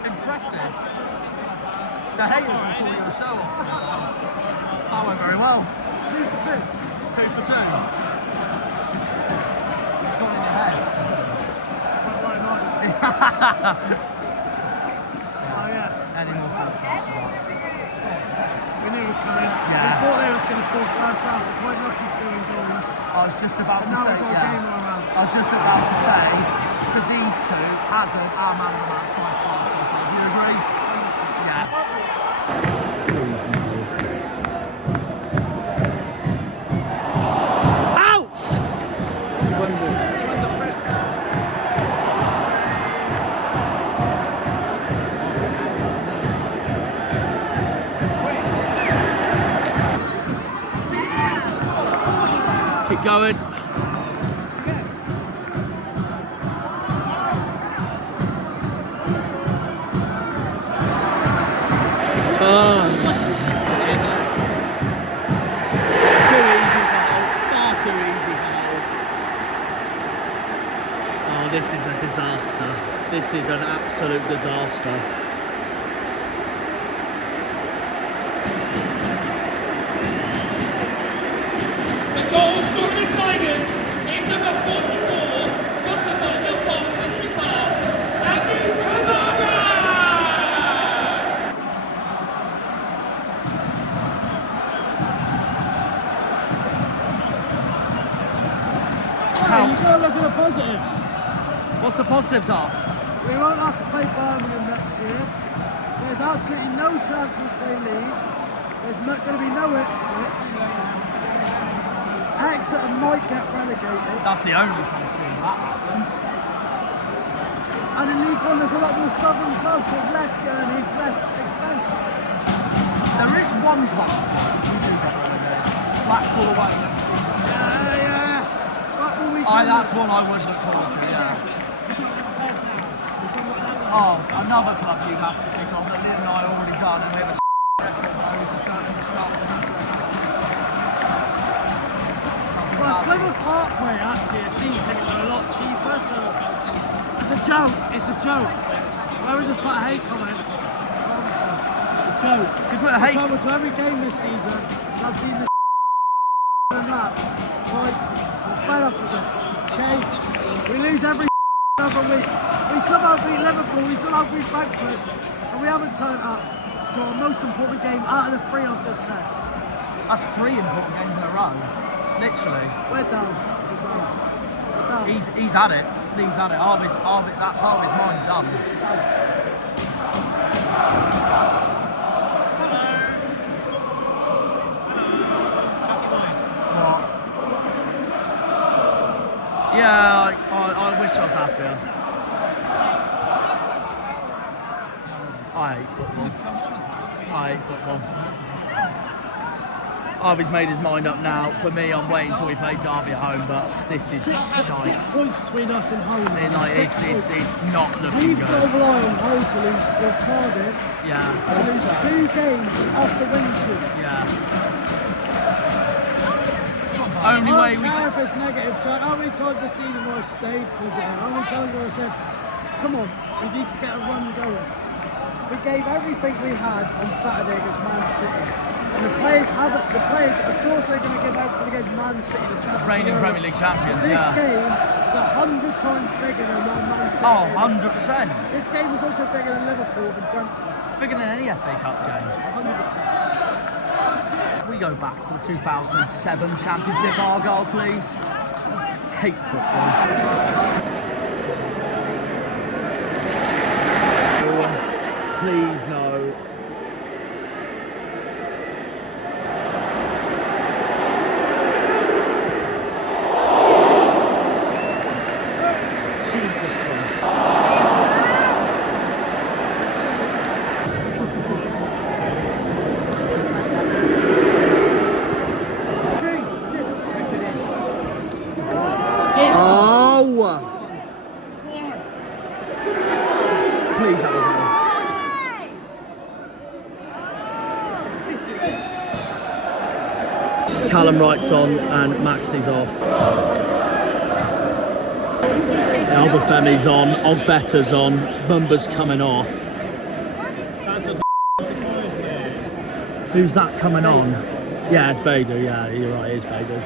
Impressive. The haters will call you a show off. That went very well. 2 for 2. 2 for 2. It's gone in your head. Oh yeah. Any more thoughts after that? We knew it was coming. Yeah. We thought they was going to score first half. We're quite lucky to go in goalless. I was just about to Now say, we've got a game on our hands. I was just about to say to these two, Hazard, our man of the match by far. So far. Do you agree? Yeah. Keep going. Too easy foul, far too easy foul. Oh, this is a disaster. This is an absolute disaster. Goal scored the Tigers is number 44, sponsored by Milcom Country Park, Abu Kamara! Hey, you've got to look at the positives. What's the positives of? We won't have to play Birmingham next year. There's absolutely no chance we'll play Leeds. There's going to be no Ipswich. Exeter might get relegated. That's the only country that happens. And in League One there's a lot more southern clubs, so there's less journeys, less expense. There is one club if we do get relegated. Blackpool away next season. Yeah. Blackpool weekend. That's one I would look forward to, yeah. Oh, another club you have to tick off that Lynn and I already done, and we have a Well, Plymouth Parkway actually, a season tickets are a lot cheaper, so it's a joke, Where we just put a hate comment, it's a joke. You put a hate comment to every game this season, I've seen this and that. Right, we're fed up with it, okay? We lose every other week. We somehow beat Liverpool, we somehow beat Brentford, and we haven't turned up to our most important game out of the 3 I've just said. That's 3 important games in a row. Literally. We're done. He's at it. That's Harvey's mind done. Yeah, I wish I was happier. I hate football. I hate football. Harvey's made his mind up now. For me, I'm waiting until we play Derby at home, but this is shite. 6 points between us and home. It's not looking We've got to good. rely on Hull to lose, or Cardiff Yeah. to lose 2 games and us to win 2. Yeah. Only way we. If it's negative, how many times this season have I stayed positive? How many times have I said, come on, we need to get a run going? We gave everything we had on Saturday against Man City. And the players have it. The players, of course, they're going to give everything against Man City, the champions. Reigning Premier League champions, This yeah. game is 100 times bigger than Man City. Oh, 100%. This game was also bigger than Liverpool and Brentford. Bigger than any FA Cup game. 100%. We go back to the 2007 Championship, Argyle, please. Hate football. Please no. Jesus Christ. Oh! Please have a go. Callum Wright's on and Maxie's off. Albafemi's on, Ogbetter's on, Bumba's coming off. Who's that coming on? Yeah, it's Beidou, yeah, you're right, it is Beidou.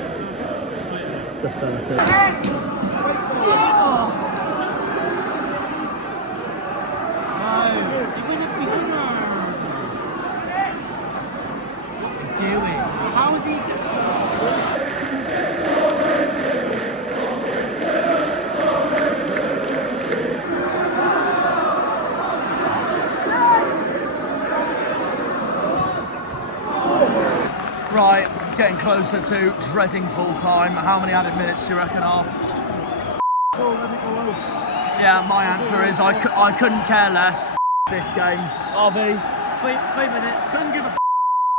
It's the 30. Doing? How is he? Right, getting closer to dreading full time. How many added minutes do you reckon half? Oh, let me go home. Yeah, my answer is I couldn't care less. This game. RV. 3 minutes. Couldn't give a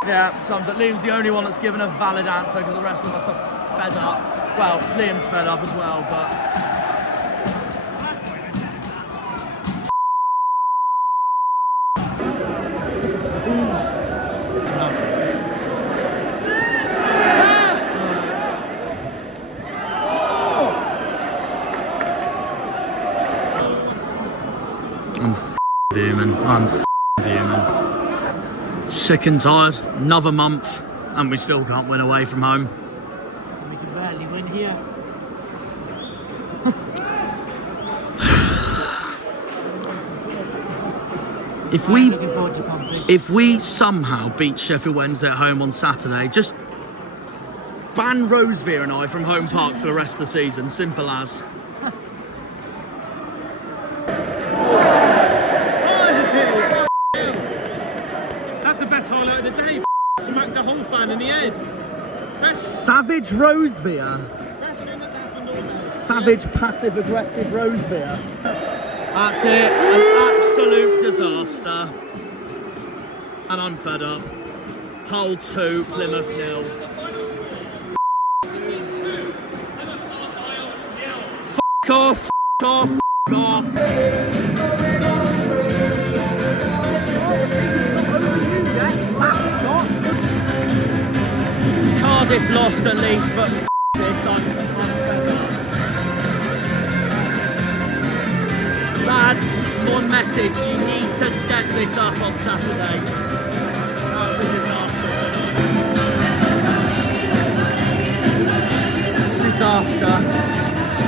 Yeah, sounds like Liam's the only one that's given a valid answer because the rest of us are fed up. Well, Liam's fed up as well, but... I'm fuming. I'm fuming. Sick and tired. Another month, and we still can't win away from home. We can barely win here. Looking forward to pumping. If we somehow beat Sheffield Wednesday at home on Saturday, just ban Rosevere and I from Home Park for the rest of the season. Simple as. That's the best highlight of the day. Smacked the whole fan in the head. Savage Rosevere. Savage passive-aggressive Rosevere. That's it. An absolute disaster. And I'm fed up. Hull 2, Plymouth 0. F*** off, f*** off, f*** off. Cardiff lost at least, but f*** this, I'm fed up. Lads, one message, you need to step this up on Saturday. That's a disaster. Disaster.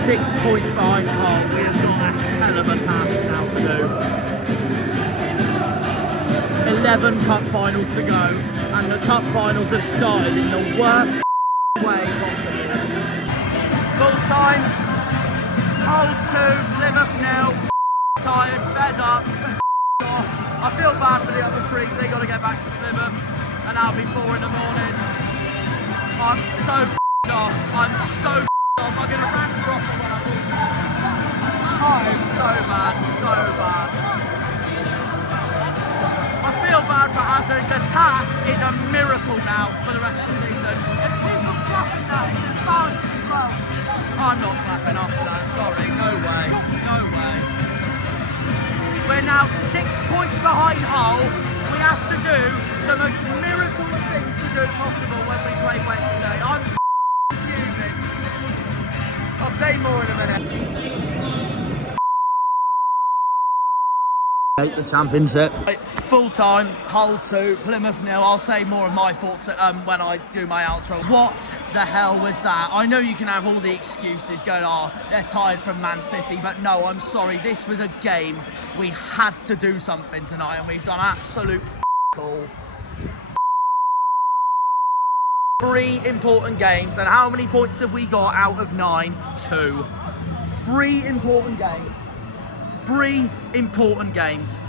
6 points behind Hull. We have got a hell of a task now to do. 11 cup finals to go, and the cup finals have started in the worst way possible. Full time, Hull 2, Plymouth 0. Tired, fed up, off. I feel bad for the other freaks, they got to get back to Plymouth, and I'll be 4 in the morning. I'm so off, I'm so off, I'm going to rant proper when I walk. Oh, it's so bad, so bad. bad for Hazard. The task is a miracle now for the rest of the season. And people clapping that, it's embarrassing as well. I'm not clapping after that, sorry. No way, no way. We're now 6 points behind Hull. We have to do the most miracle things to do possible when we play Wednesday. I'm fuming. I'll say more in a minute. The championship. Full time, Hull 2, Plymouth 0. I'll say more of my thoughts when I do my outro. What the hell was that? I know you can have all the excuses going, oh, they're tired from Man City, but no, I'm sorry. This was a game we had to do something tonight, and we've done absolute all. 3 important games, and how many points have we got out of 9? 2. 3 important games. 3 important games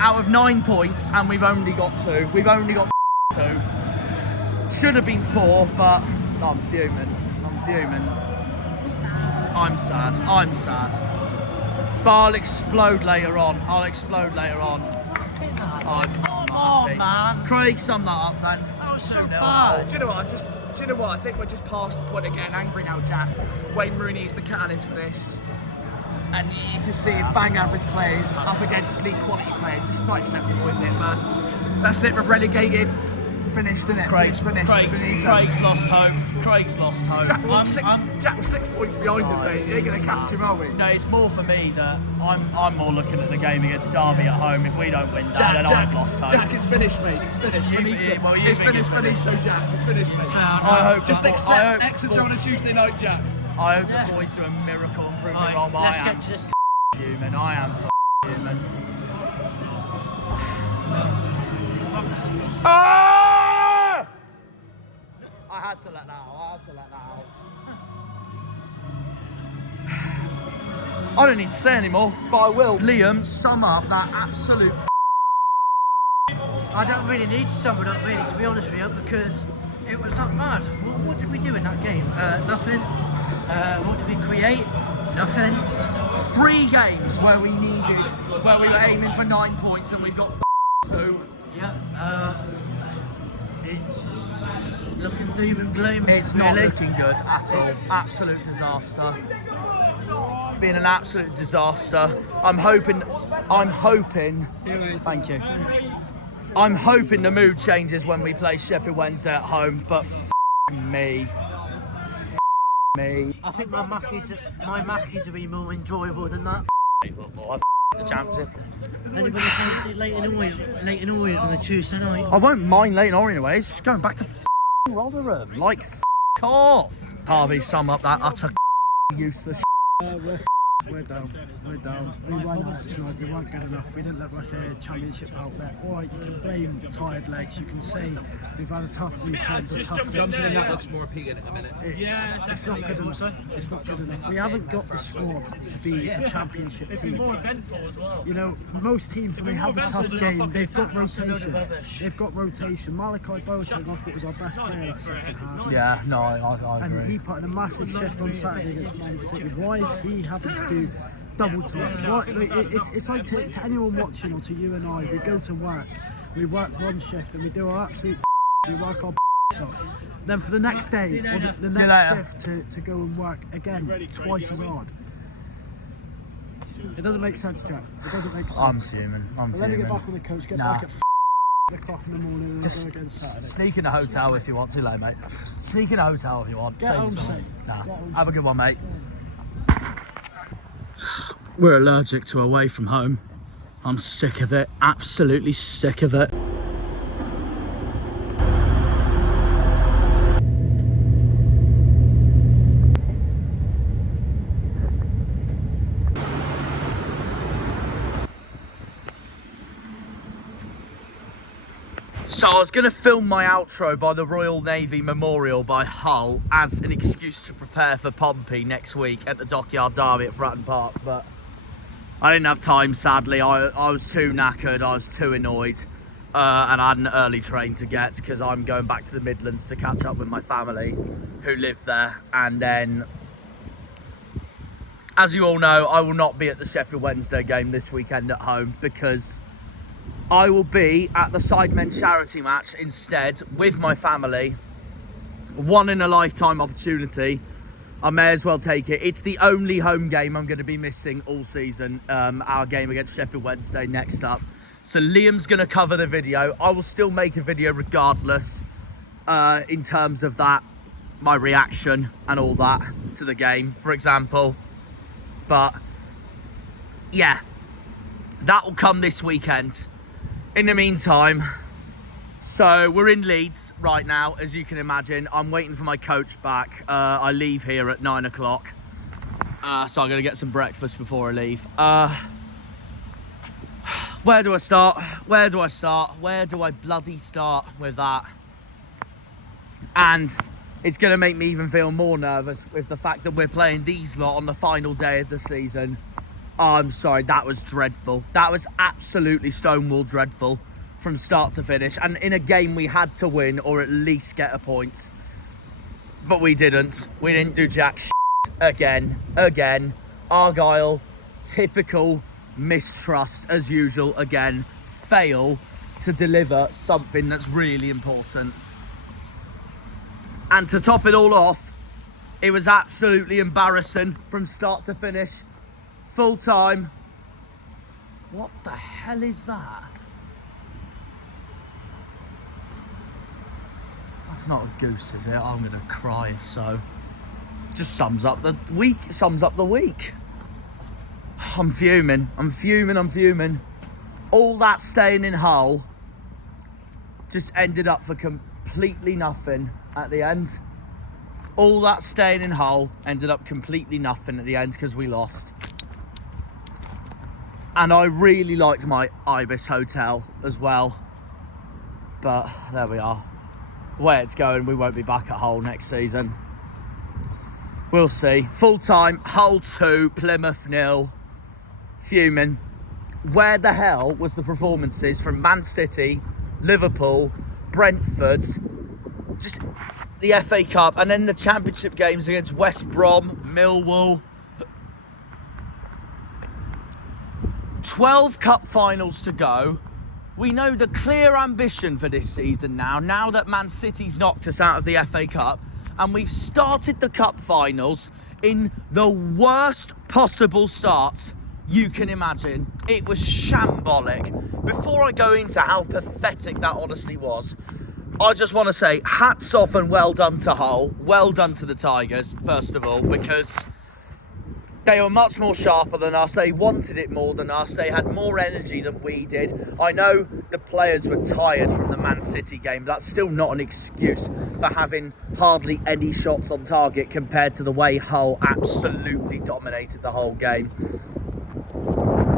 out of 9 points, and we've only got 2. We've only got 2. Should have been 4, but I'm fuming. I'm fuming. I'm sad. I'm sad. But I'll explode later on. I'll explode later on. I'm not happy. Man. Craig, sum that up, man. That was so bad. Do you know what? Do you know what? I think we're just past the point of getting angry now, Jack. Wayne Rooney is the catalyst for this. And you can see bang average players up against league quality players. Just not acceptable, is it? But that's it, we're relegated. Finished, isn't it? Craig's finished. lost hope. Craig's lost hope. Jack was 6 points behind him, mate. You ain't going to catch him, are we? No, it's more for me that I'm more looking at the game against Derby at home. If we don't win that, then I've lost hope. Jack, it's finished, mate. It's finished. It's finished, so Jack. It's finished, mate. I hope. Just accept Exeter on a Tuesday night, Jack. I hope the boys do a miracle and prove me wrong, but I am human. I am human. Ah! I had to let that out. I don't need to say anymore, but I will. Liam, sum up that absolute. I don't really need to sum it up, really, to be honest with you, because it was not bad. What did we do in that game? Nothing. What did we create? Nothing. 3 games where we were aiming for 9 points and we've got 2. Yeah. It's looking doom and gloom. It's really. not looking good at all. Absolute disaster. Been an absolute disaster. I'm hoping. Thank you. I'm hoping the mood changes when we play Sheffield Wednesday at home, but me. I think my Mackies will be more enjoyable than that. The championship. Anybody fancy Leighton Orient on a Tuesday night? I won't mind Leighton Orient away. It's just going back to Rotherham. Like, off. Harvey, sum up that utter useless. We're down. We won out tonight, we weren't good enough. We didn't look like a championship outlet. Alright, you can blame tired legs, you can say we've had a tough weekend, a tough Johnson that looks more appealing at the minute. It's not good enough. It's not good enough. We haven't got the squad to be a championship team. You know, most teams when they have a tough game, they've got rotation. Malachi Boateng, I thought was our best player that second half. Yeah, no, I agree. And he put in a massive shift on Saturday against Man City. Why is he having to do double time? What, it's like to anyone watching or to you and I, we go to work, we work one shift and we do our absolute we work our off. Then for the next day or the next shift to go and work again twice as hard. It doesn't make sense, Jack. It doesn't make sense. I'm fuming. Let me get back on the coach, get back at o'clock in the morning and just go again Saturday. Sneak in a hotel if you want. Too late, mate. Sneak in a hotel if you want. Get home safe. Nah. Have a good one, mate. We're allergic to away from home. I'm sick of it. Absolutely sick of it. So I was going to film my outro by the Royal Navy Memorial by Hull as an excuse to prepare for Pompey next week at the Dockyard Derby at Fratton Park, but I didn't have time, sadly. I was too knackered, I was too annoyed, and I had an early train to get because I'm going back to the Midlands to catch up with my family who live there. And then, as you all know, I will not be at the Sheffield Wednesday game this weekend at home because I will be at the Sidemen charity match instead with my family. One in a lifetime opportunity. I may as well take it. It's the only home game I'm going to be missing all season. Our game against Sheffield Wednesday next up. So Liam's going to cover the video. I will still make a video regardless in terms of that, my reaction and all that to the game, for example. But yeah, that will come this weekend. In the meantime, so we're in Leeds right now, as you can imagine. I'm waiting for my coach back. I leave here at 9 o'clock. So I'm going to get some breakfast before I leave. Where do I start? Where do I start? Where do I bloody start with that? And it's going to make me even feel more nervous with the fact that we're playing these lot on the final day of the season. Oh, I'm sorry, that was dreadful. That was absolutely stonewall dreadful from start to finish. And in a game we had to win or at least get a point. But we didn't. We didn't do jack shit again. Argyle, typical mistrust as usual again. Fail to deliver something that's really important. And to top it all off, it was absolutely embarrassing from start to finish. Full time. What the hell is that? That's not a goose, is it? I'm gonna cry if so. Just sums up the week. I'm fuming. All that staying in Hull just ended up for completely nothing at the end. All that staying in Hull ended up completely nothing at the end because we lost. And I really liked my Ibis hotel as well. But there we are. The way it's going, we won't be back at Hull next season. We'll see. Full time, Hull 2, Plymouth 0. Fuming. Where the hell was the performances from Man City, Liverpool, Brentford, just the FA Cup, and then the Championship games against West Brom, Millwall. 12 cup finals to go. We know the clear ambition for this season now that Man City's knocked us out of the FA Cup, and we've started the cup finals in the worst possible starts you can imagine. It was shambolic. Before I go into how pathetic that honestly was, I just want to say hats off and well done to Hull. Well done to the Tigers, first of all, because they were much more sharper than us. They wanted it more than us. They had more energy than we did. I know the players were tired from the Man City game. That's still not an excuse for having hardly any shots on target compared to the way Hull absolutely dominated the whole game.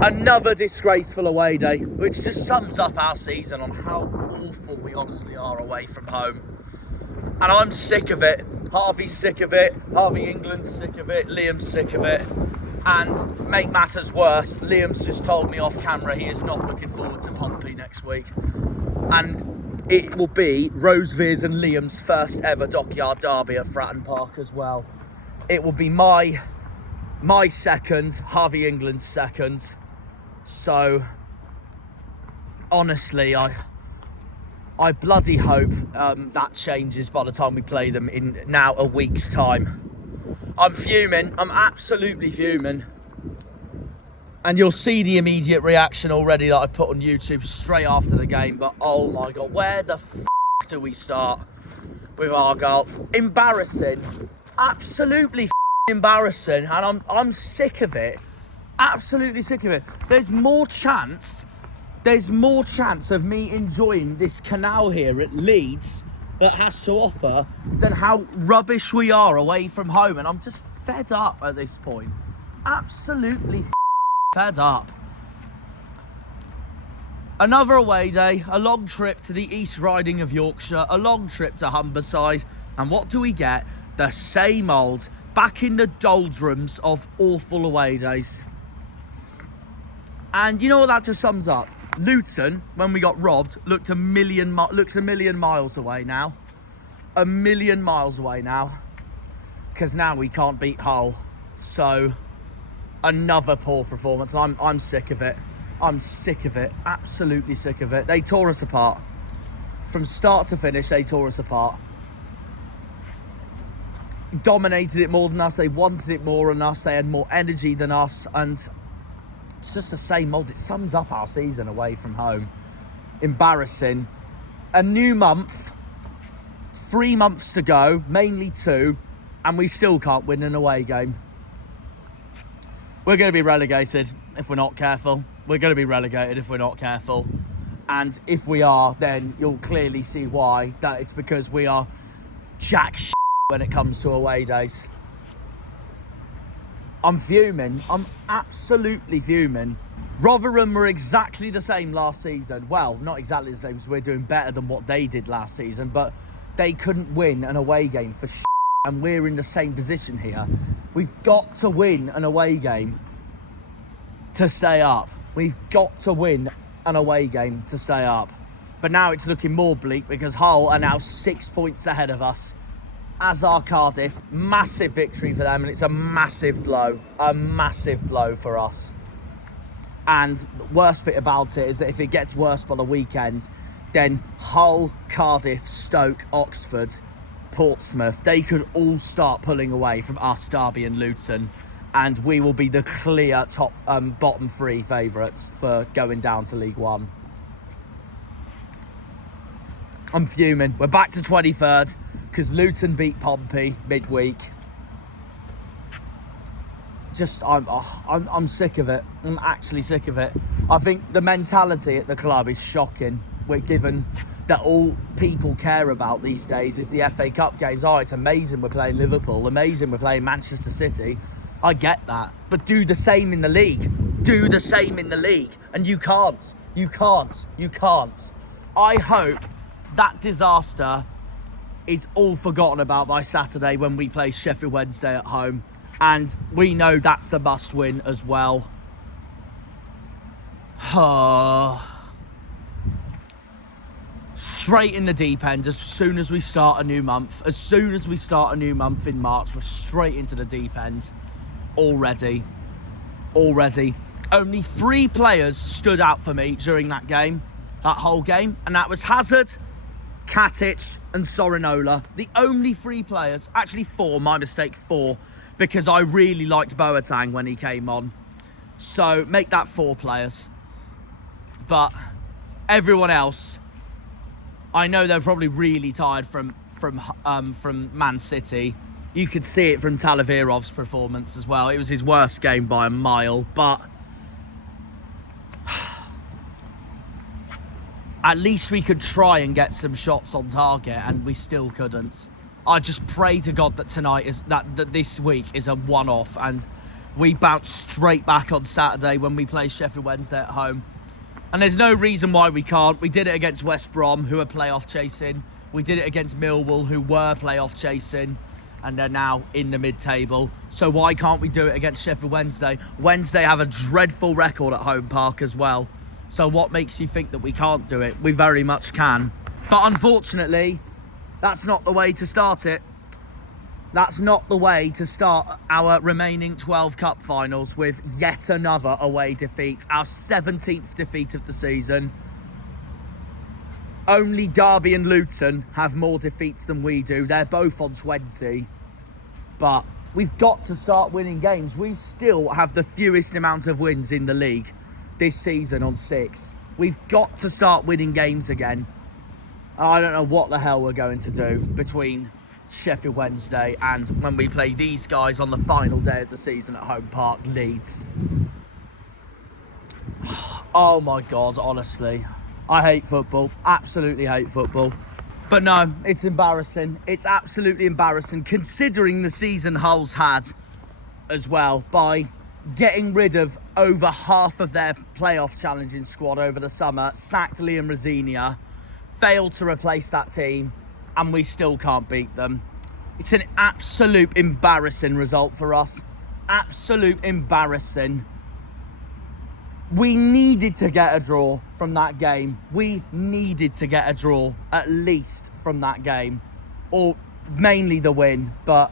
Another disgraceful away day, which just sums up our season on how awful we honestly are away from home. And I'm sick of it. Harvey's sick of it. Harvey England's sick of it. Liam's sick of it. And make matters worse, Liam's just told me off camera he is not looking forward to Pompey next week. And it will be Rosevears and Liam's first ever dockyard derby at Fratton Park as well. It will be my second, Harvey England's second. So, honestly, I bloody hope that changes by the time we play them in now a week's time. I'm fuming. I'm absolutely fuming. And you'll see the immediate reaction already that I put on YouTube straight after the game. But oh my God, where the f*** do we start with Argyle? Embarrassing. Absolutely embarrassing. And I'm sick of it. Absolutely sick of it. There's more chance of me enjoying this canal here at Leeds that has to offer than how rubbish we are away from home. And I'm just fed up at this point. Absolutely fed up. Another away day, a long trip to the East Riding of Yorkshire, a long trip to Humberside. And what do we get? The same old, back in the doldrums of awful away days. And you know what that just sums up? Luton, when we got robbed, looks a million miles away now. A million miles away now. Because now we can't beat Hull. So, another poor performance. I'm sick of it. I'm sick of it. Absolutely sick of it. They tore us apart. From start to finish, they tore us apart. Dominated it more than us. They wanted it more than us. They had more energy than us. And it's just the same old. It sums up our season away from home. Embarrassing. A new month. 3 months to go. Mainly 2. And we still can't win an away game. We're going to be relegated if we're not careful. We're going to be relegated if we're not careful. And if we are, then you'll clearly see why. That it's because we are jack shit when it comes to away days. I'm fuming. I'm absolutely fuming. Rotherham were exactly the same last season. Well, not exactly the same, because we're doing better than what they did last season, but they couldn't win an away game for shit, and we're in the same position here. We've got to win an away game to stay up. We've got to win an away game to stay up. But now it's looking more bleak because Hull are now 6 points ahead of us, as are Cardiff. Massive victory for them, and it's a massive blow for us. And the worst bit about it is that if it gets worse by the weekend, then Hull, Cardiff, Stoke, Oxford, Portsmouth, they could all start pulling away from us, Derby and Luton, and we will be the clear top bottom 3 favourites for going down to League One. I'm fuming. We're back to 23rd because Luton beat Pompey midweek. Just, I'm sick of it. I'm actually sick of it. I think the mentality at the club is shocking. We're given that all people care about these days is the FA Cup games. Oh, it's amazing we're playing Liverpool. Amazing we're playing Manchester City. I get that. But do the same in the league. Do the same in the league. And you can't. You can't. You can't. I hope that disaster is all forgotten about by Saturday when we play Sheffield Wednesday at home. And we know that's a must win as well. Straight in the deep end as soon as we start a new month. As soon as we start a new month in March, we're straight into the deep end. Already. Only 3 players stood out for me during that game. That whole game. And that was Hazard, Katic and Sorinola. The only 3 players. Actually 4, my mistake, 4. Because I really liked Boateng when he came on. So make that 4 players. But everyone else, I know they're probably really tired from Man City. You could see it from Talaverov's performance as well. It was his worst game by a mile, but at least we could try and get some shots on target, and we still couldn't. I just pray to God that tonight is that this week is a one-off, and we bounce straight back on Saturday when we play Sheffield Wednesday at home. And there's no reason why we can't. We did it against West Brom, who are playoff chasing. We did it against Millwall, who were playoff chasing, and they're now in the mid-table. So why can't we do it against Sheffield Wednesday? Wednesday have a dreadful record at home park as well. So what makes you think that we can't do it? We very much can. But unfortunately, that's not the way to start it. That's not the way to start our remaining 12 cup finals with yet another away defeat. Our 17th defeat of the season. Only Derby and Luton have more defeats than we do. They're both on 20. But we've got to start winning games. We still have the fewest amount of wins in the league this season on 6. We've got to start winning games again. I don't know what the hell we're going to do between Sheffield Wednesday and when we play these guys on the final day of the season at home park, Leeds. Oh my God, honestly. I hate football. Absolutely hate football. But no, it's embarrassing. It's absolutely embarrassing considering the season Hull's had as well by getting rid of over half of their playoff challenging squad over the summer, sacked Liam Rosinia, failed to replace that team, and we still can't beat them. It's an absolute embarrassing result for us. Absolute embarrassing. We needed to get a draw from that game. We needed to get a draw, at least, from that game. Or mainly the win, but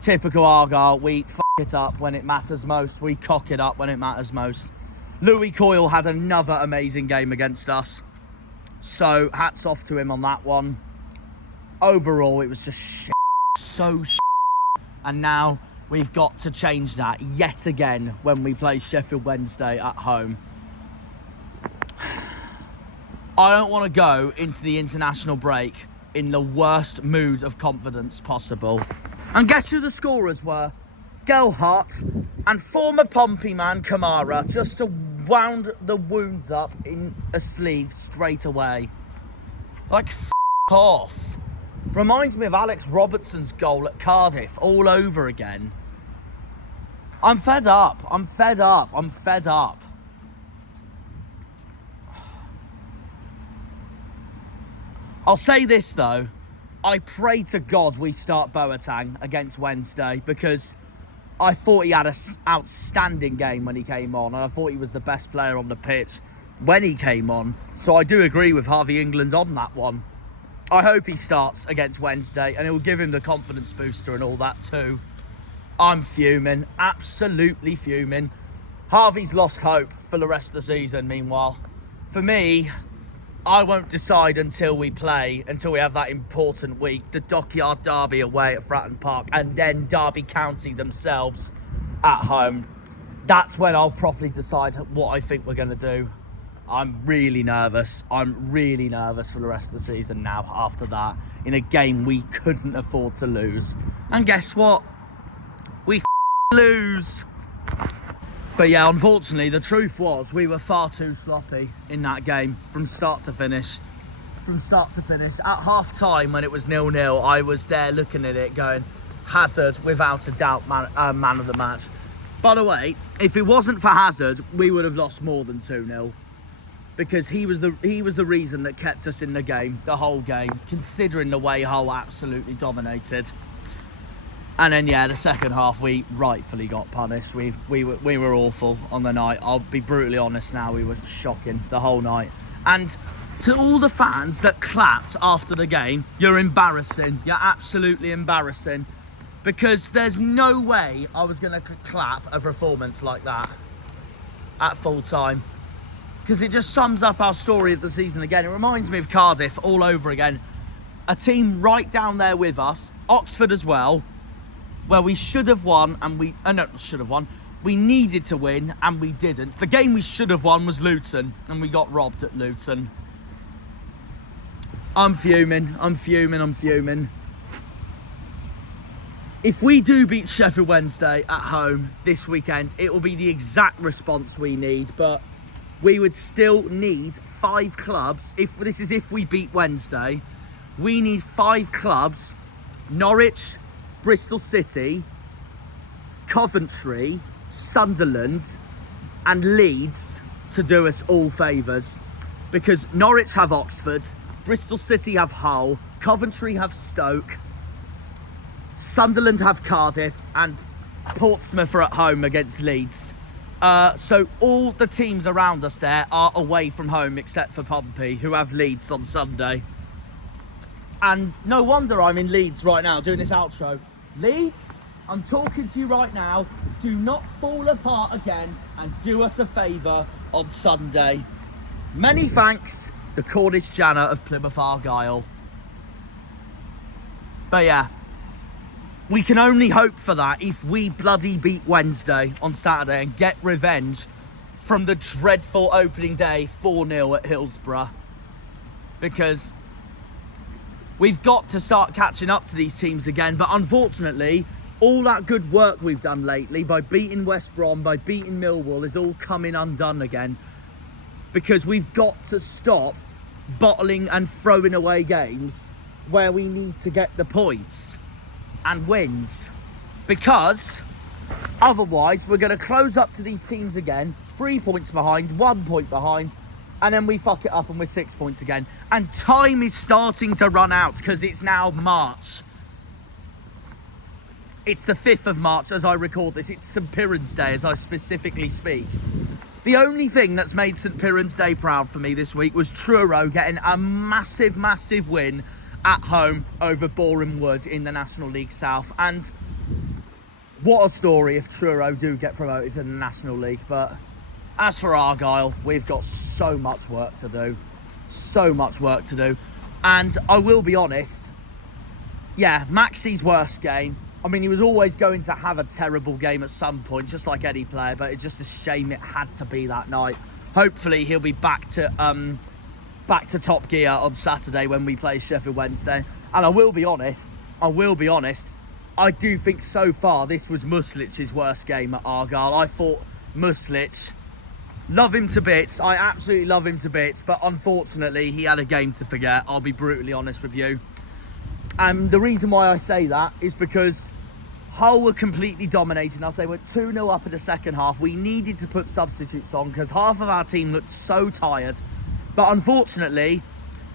typical Argyle, we f*** it up when it matters most. We cock it up when it matters most. Louis Coyle had another amazing game against us. So hats off to him on that one. Overall, it was just shit. So shit. And now we've got to change that yet again when we play Sheffield Wednesday at home. I don't want to go into the international break in the worst mood of confidence possible. And guess who the scorers were? Gelhardt and former Pompey man Kamara, just to wound the wounds up in a sleeve straight away. Like, f*** off. Reminds me of Alex Robertson's goal at Cardiff all over again. I'm fed up. I'm fed up. I'm fed up. I'll say this though, I pray to God we start Boateng against Wednesday, because I thought he had an outstanding game when he came on, and I thought he was the best player on the pitch when he came on. So I do agree with Harvey England on that one. I hope he starts against Wednesday, and it will give him the confidence booster and all that too. I'm fuming, absolutely fuming. Harvey's lost hope for the rest of the season, meanwhile. For me, I won't decide until we have that important week, the Dockyard Derby away at Fratton Park, and then Derby County themselves at home. That's when I'll properly decide what I think we're going to do. I'm really nervous. I'm really nervous for the rest of the season now after that, in a game we couldn't afford to lose. And guess what? We lose. But yeah, unfortunately, the truth was we were far too sloppy in that game from start to finish. At half time, when it was 0-0, I was there looking at it going, Hazard, without a doubt, man of the match. By the way, if it wasn't for Hazard, we would have lost more than 2-0. Because he was the reason that kept us in the game, the whole game, considering the way Hull absolutely dominated. And then, yeah, the second half, we rightfully got punished. We were awful on the night. I'll be brutally honest now, we were shocking the whole night. And to all the fans that clapped after the game, you're embarrassing. You're absolutely embarrassing. Because there's no way I was going to clap a performance like that at full time. Because it just sums up our story of the season again. It reminds me of Cardiff all over again. A team right down there with us. Oxford as well. Where we should have won and we needed to win and we didn't. The game we should have won was Luton and we got robbed at Luton. I'm fuming. If we do beat Sheffield Wednesday at home this weekend, it will be the exact response we need, but we would still need 5 clubs. If we beat Wednesday, we need 5 clubs: Norwich, Bristol City, Coventry, Sunderland and Leeds to do us all favours, because Norwich have Oxford, Bristol City have Hull, Coventry have Stoke, Sunderland have Cardiff and Portsmouth are at home against Leeds. So all the teams around us there are away from home except for Pompey, who have Leeds on Sunday. And no wonder I'm in Leeds right now doing this outro. Leeds, I'm talking to you right now. Do not fall apart again and do us a favour on Sunday. Many thanks, the Cornish Janner of Plymouth Argyle. But yeah, we can only hope for that if we bloody beat Wednesday on Saturday and get revenge from the dreadful opening day 4-0 at Hillsborough. Because we've got to start catching up to these teams again, but unfortunately, all that good work we've done lately by beating West Brom, by beating Millwall, is all coming undone again. Because we've got to stop bottling and throwing away games where we need to get the points and wins. Because otherwise, we're going to close up to these teams again, 3 points behind, 1 point behind, and then we fuck it up and we're 6 points again. And time is starting to run out because it's now March. It's the 5th of March as I record this. It's St. Piran's Day as I specifically speak. The only thing that's made St. Piran's Day proud for me this week was Truro getting a massive, massive win at home over Boreham Wood in the National League South. And what a story if Truro do get promoted to the National League. But As for Argyle, we've got so much work to do. So much work to do. And I will be honest, yeah, Maxie's worst game. I mean, he was always going to have a terrible game at some point, just like any player, but it's just a shame it had to be that night. Hopefully he'll be back to top gear on Saturday when we play Sheffield Wednesday. And I will be honest, I do think so far this was Muslitz's worst game at Argyle. I thought Muslitz, love him to bits, I absolutely love him to bits, but unfortunately he had a game to forget. I'll be brutally honest with you. And the reason why I say that is because Hull were completely dominating us. They were 2-0 up in the second half. We needed to put substitutes on because half of our team looked so tired. But unfortunately,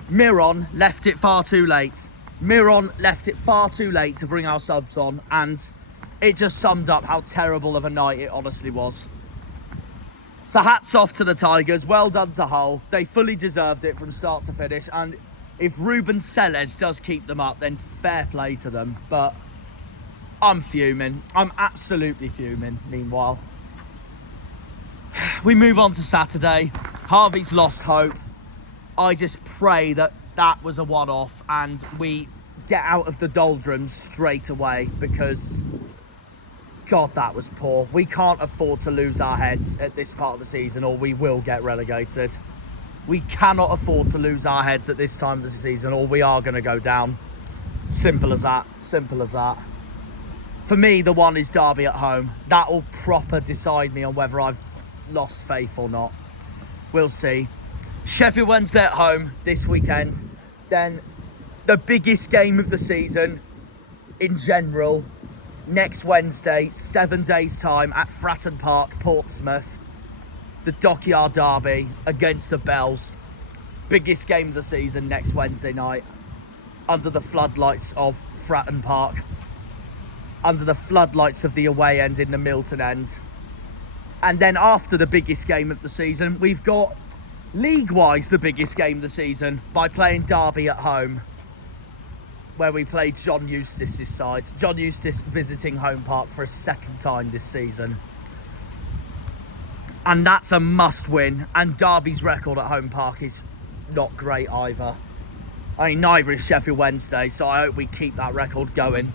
Miron left it far too late. Miron left it far too late to bring our subs on, and it just summed up how terrible of a night it honestly was. So hats off to the Tigers. Well done to Hull. They fully deserved it from start to finish, and if Ruben Selles does keep them up, then fair play to them. But I'm fuming. I'm absolutely fuming, meanwhile. We move on to Saturday. Harvey's lost hope. I just pray that that was a one-off and we get out of the doldrums straight away, because God, that was poor. We can't afford to lose our heads at this part of the season or we will get relegated. We cannot afford to lose our heads at this time of the season or we are going to go down. Simple as that. Simple as that. For me, the one is Derby at home. That will proper decide me on whether I've lost faith or not. We'll see. Sheffield Wednesday at home this weekend. Then the biggest game of the season in general, next Wednesday, 7 days time at Fratton Park, Portsmouth. The Dockyard Derby against the Bells. Biggest game of the season next Wednesday night. Under the floodlights of Fratton Park. Under the floodlights of the away end in the Milton end. And then after the biggest game of the season, we've got league-wise the biggest game of the season by playing Derby at home, where we played John Eustace's side. John Eustace visiting Home Park for a second time this season. And that's a must-win. And Derby's record at Home Park is not great either. I mean, neither is Sheffield Wednesday, so I hope we keep that record going.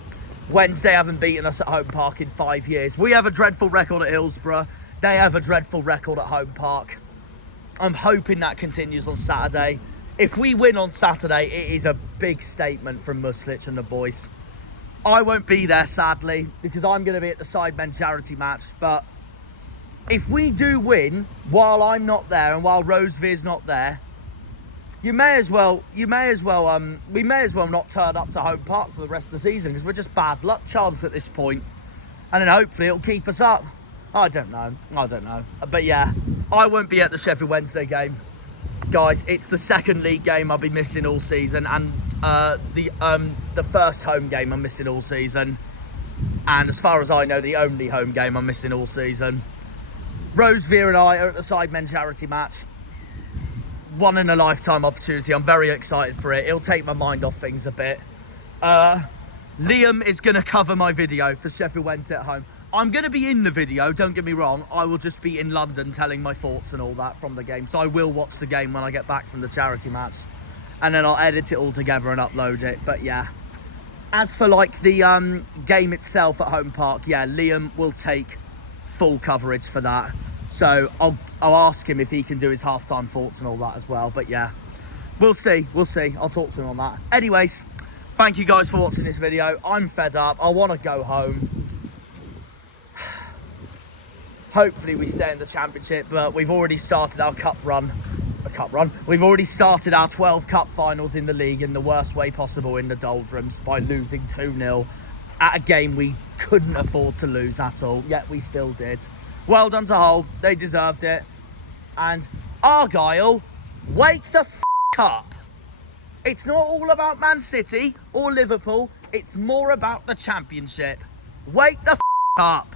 Wednesday haven't beaten us at Home Park in 5 years. We have a dreadful record at Hillsborough. They have a dreadful record at Home Park. I'm hoping that continues on Saturday. If we win on Saturday, it is a big statement from Muslitz and the boys. I won't be there, sadly, because I'm going to be at the Sidemen charity match. But if we do win while I'm not there and while Rosevere's not there, we may as well not turn up to Home Park for the rest of the season, because we're just bad luck charms at this point. And then hopefully it'll keep us up. I don't know. But yeah, I won't be at the Sheffield Wednesday game. Guys, it's the second league game I'll be missing all season, and the first home game I'm missing all season. And as far as I know, the only home game I'm missing all season. Rosevere and I are at the Sidemen charity match. One in a lifetime opportunity. I'm very excited for it. It'll take my mind off things a bit. Liam is going to cover my video for Sheffield Wednesday at home. I'm going to be in the video, don't get me wrong. I will just be in London telling my thoughts and all that from the game. So I will watch the game when I get back from the charity match. And then I'll edit it all together and upload it. But yeah. As for like the game itself at Home Park, yeah, Liam will take full coverage for that. So I'll ask him if he can do his halftime thoughts and all that as well. But yeah, we'll see. I'll talk to him on that. Anyways, thank you guys for watching this video. I'm fed up. I want to go home. Hopefully we stay in the championship, but we've already started our cup run. We've already started our 12 cup finals in the league in the worst way possible in the doldrums by losing 2-0 at a game we couldn't afford to lose at all, yet we still did. Well done to Hull, they deserved it. And Argyle, wake the f*** up. It's not all about Man City or Liverpool, it's more about the championship. Wake the f*** up.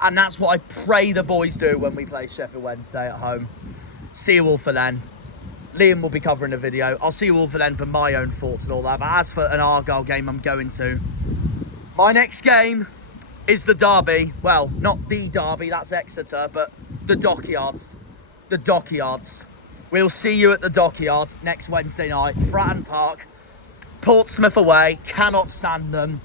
And that's what I pray the boys do when we play Sheffield Wednesday at home. See you all for then. Liam will be covering the video. I'll see you all for then for my own thoughts and all that. But as for an Argyle game I'm going to, my next game is the Derby. Well, not the Derby, that's Exeter, but the dockyards. The dockyards. We'll see you at the dockyards next Wednesday night. Fratton Park, Portsmouth away, cannot stand them.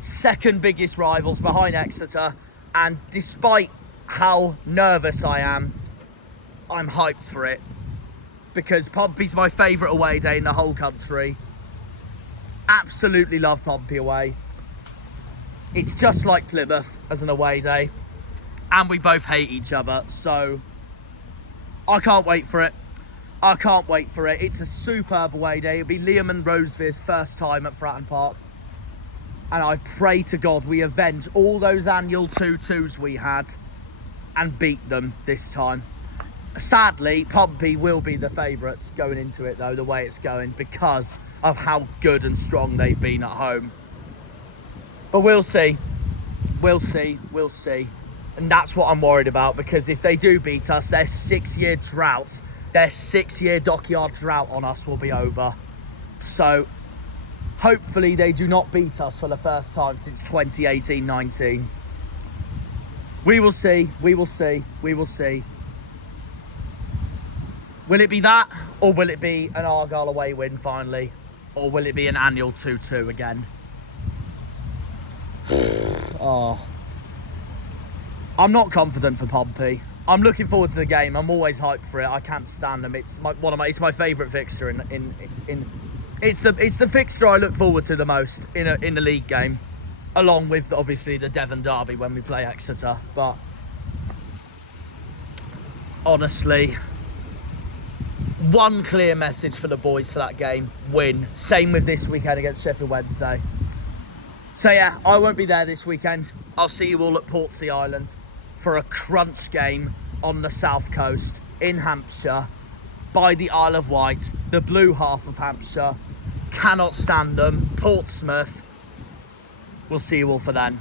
Second biggest rivals behind Exeter, and despite how nervous I am, I'm hyped for it because Pompey's my favourite away day in the whole country. Absolutely love Pompey away. It's just like Plymouth as an away day, and we both hate each other, so I can't wait for it. I can't wait for it. It's a superb away day. It'll be Liam and Rosevear's first time at Fratton Park, and I pray to God we avenge all those annual 2-2s we had and beat them this time. Sadly, Pompey will be the favourites going into it though, the way it's going, because of how good and strong they've been at home. But we'll see. We'll see. We'll see. And that's what I'm worried about, because if they do beat us, their 6-year drought, their 6-year dockyard drought on us will be over. So hopefully they do not beat us for the first time since 2018-19. We will see. We will see. We will see. Will it be that, or will it be an Argyle away win finally? Or will it be an annual 2-2 again? Oh, I'm not confident for Pompey. I'm looking forward to the game. I'm always hyped for it. I can't stand them. It's my favourite fixture it's the fixture I look forward to the most in the league game, along with obviously the Devon derby when we play Exeter. But honestly, one clear message for the boys for that game: win. Same with this weekend against Sheffield Wednesday. So yeah, I won't be there this weekend. I'll see you all at Portsea Island for a crunch game on the south coast in Hampshire by the Isle of Wight, the blue half of Hampshire. Cannot stand them. Portsmouth. We'll see you all for then.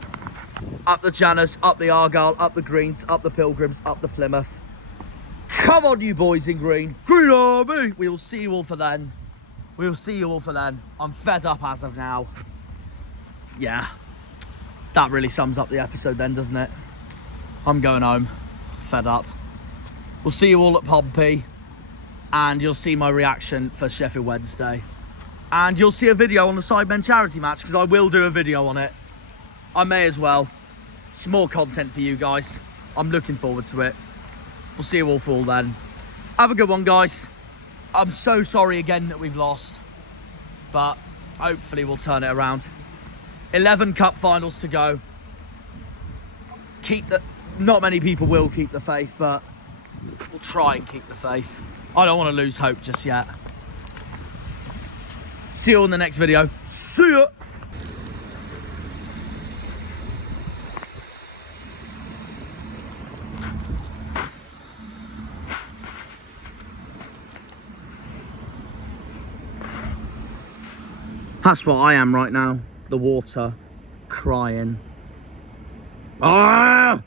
Up the Janners, up the Argyle, up the Greens, up the Pilgrims, up the Plymouth. Come on, you boys in green. Green Army. We will see you all for then. We will see you all for then. I'm fed up as of now. Yeah, that really sums up the episode then, doesn't it? I'm going home, fed up. We'll see you all at Pompey, and you'll see my reaction for Sheffield Wednesday. And you'll see a video on the Sidemen charity match, because I will do a video on it. I may as well. Some more content for you guys. I'm looking forward to it. We'll see you all for all then. Have a good one, guys. I'm so sorry again that we've lost, but hopefully we'll turn it around. 11 cup finals to go. Not many people will keep the faith, but we'll try and keep the faith. I don't want to lose hope just yet. See you all in the next video. See ya! That's what I am right now. The water, crying. Ah!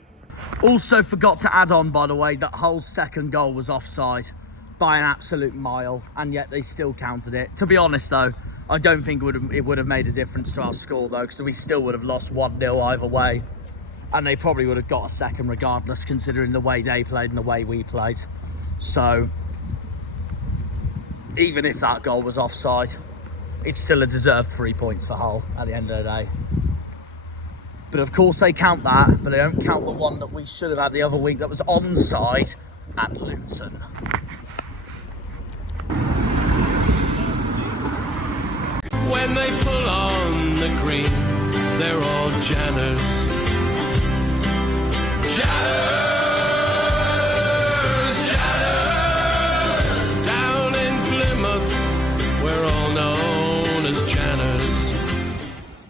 Also forgot to add on, by the way, that Hull's second goal was offside by an absolute mile, and yet they still counted it. To be honest though, I don't think it would have made a difference to our score though, because we still would have lost 1-0 either way, and they probably would have got a second regardless, considering the way they played and the way we played. So even if that goal was offside, it's still a deserved 3 points for Hull at the end of the day. But of course they count that, but they don't count the one that we should have had the other week that was onside at Luton. When they pull on the green, they're all Janners. Janners!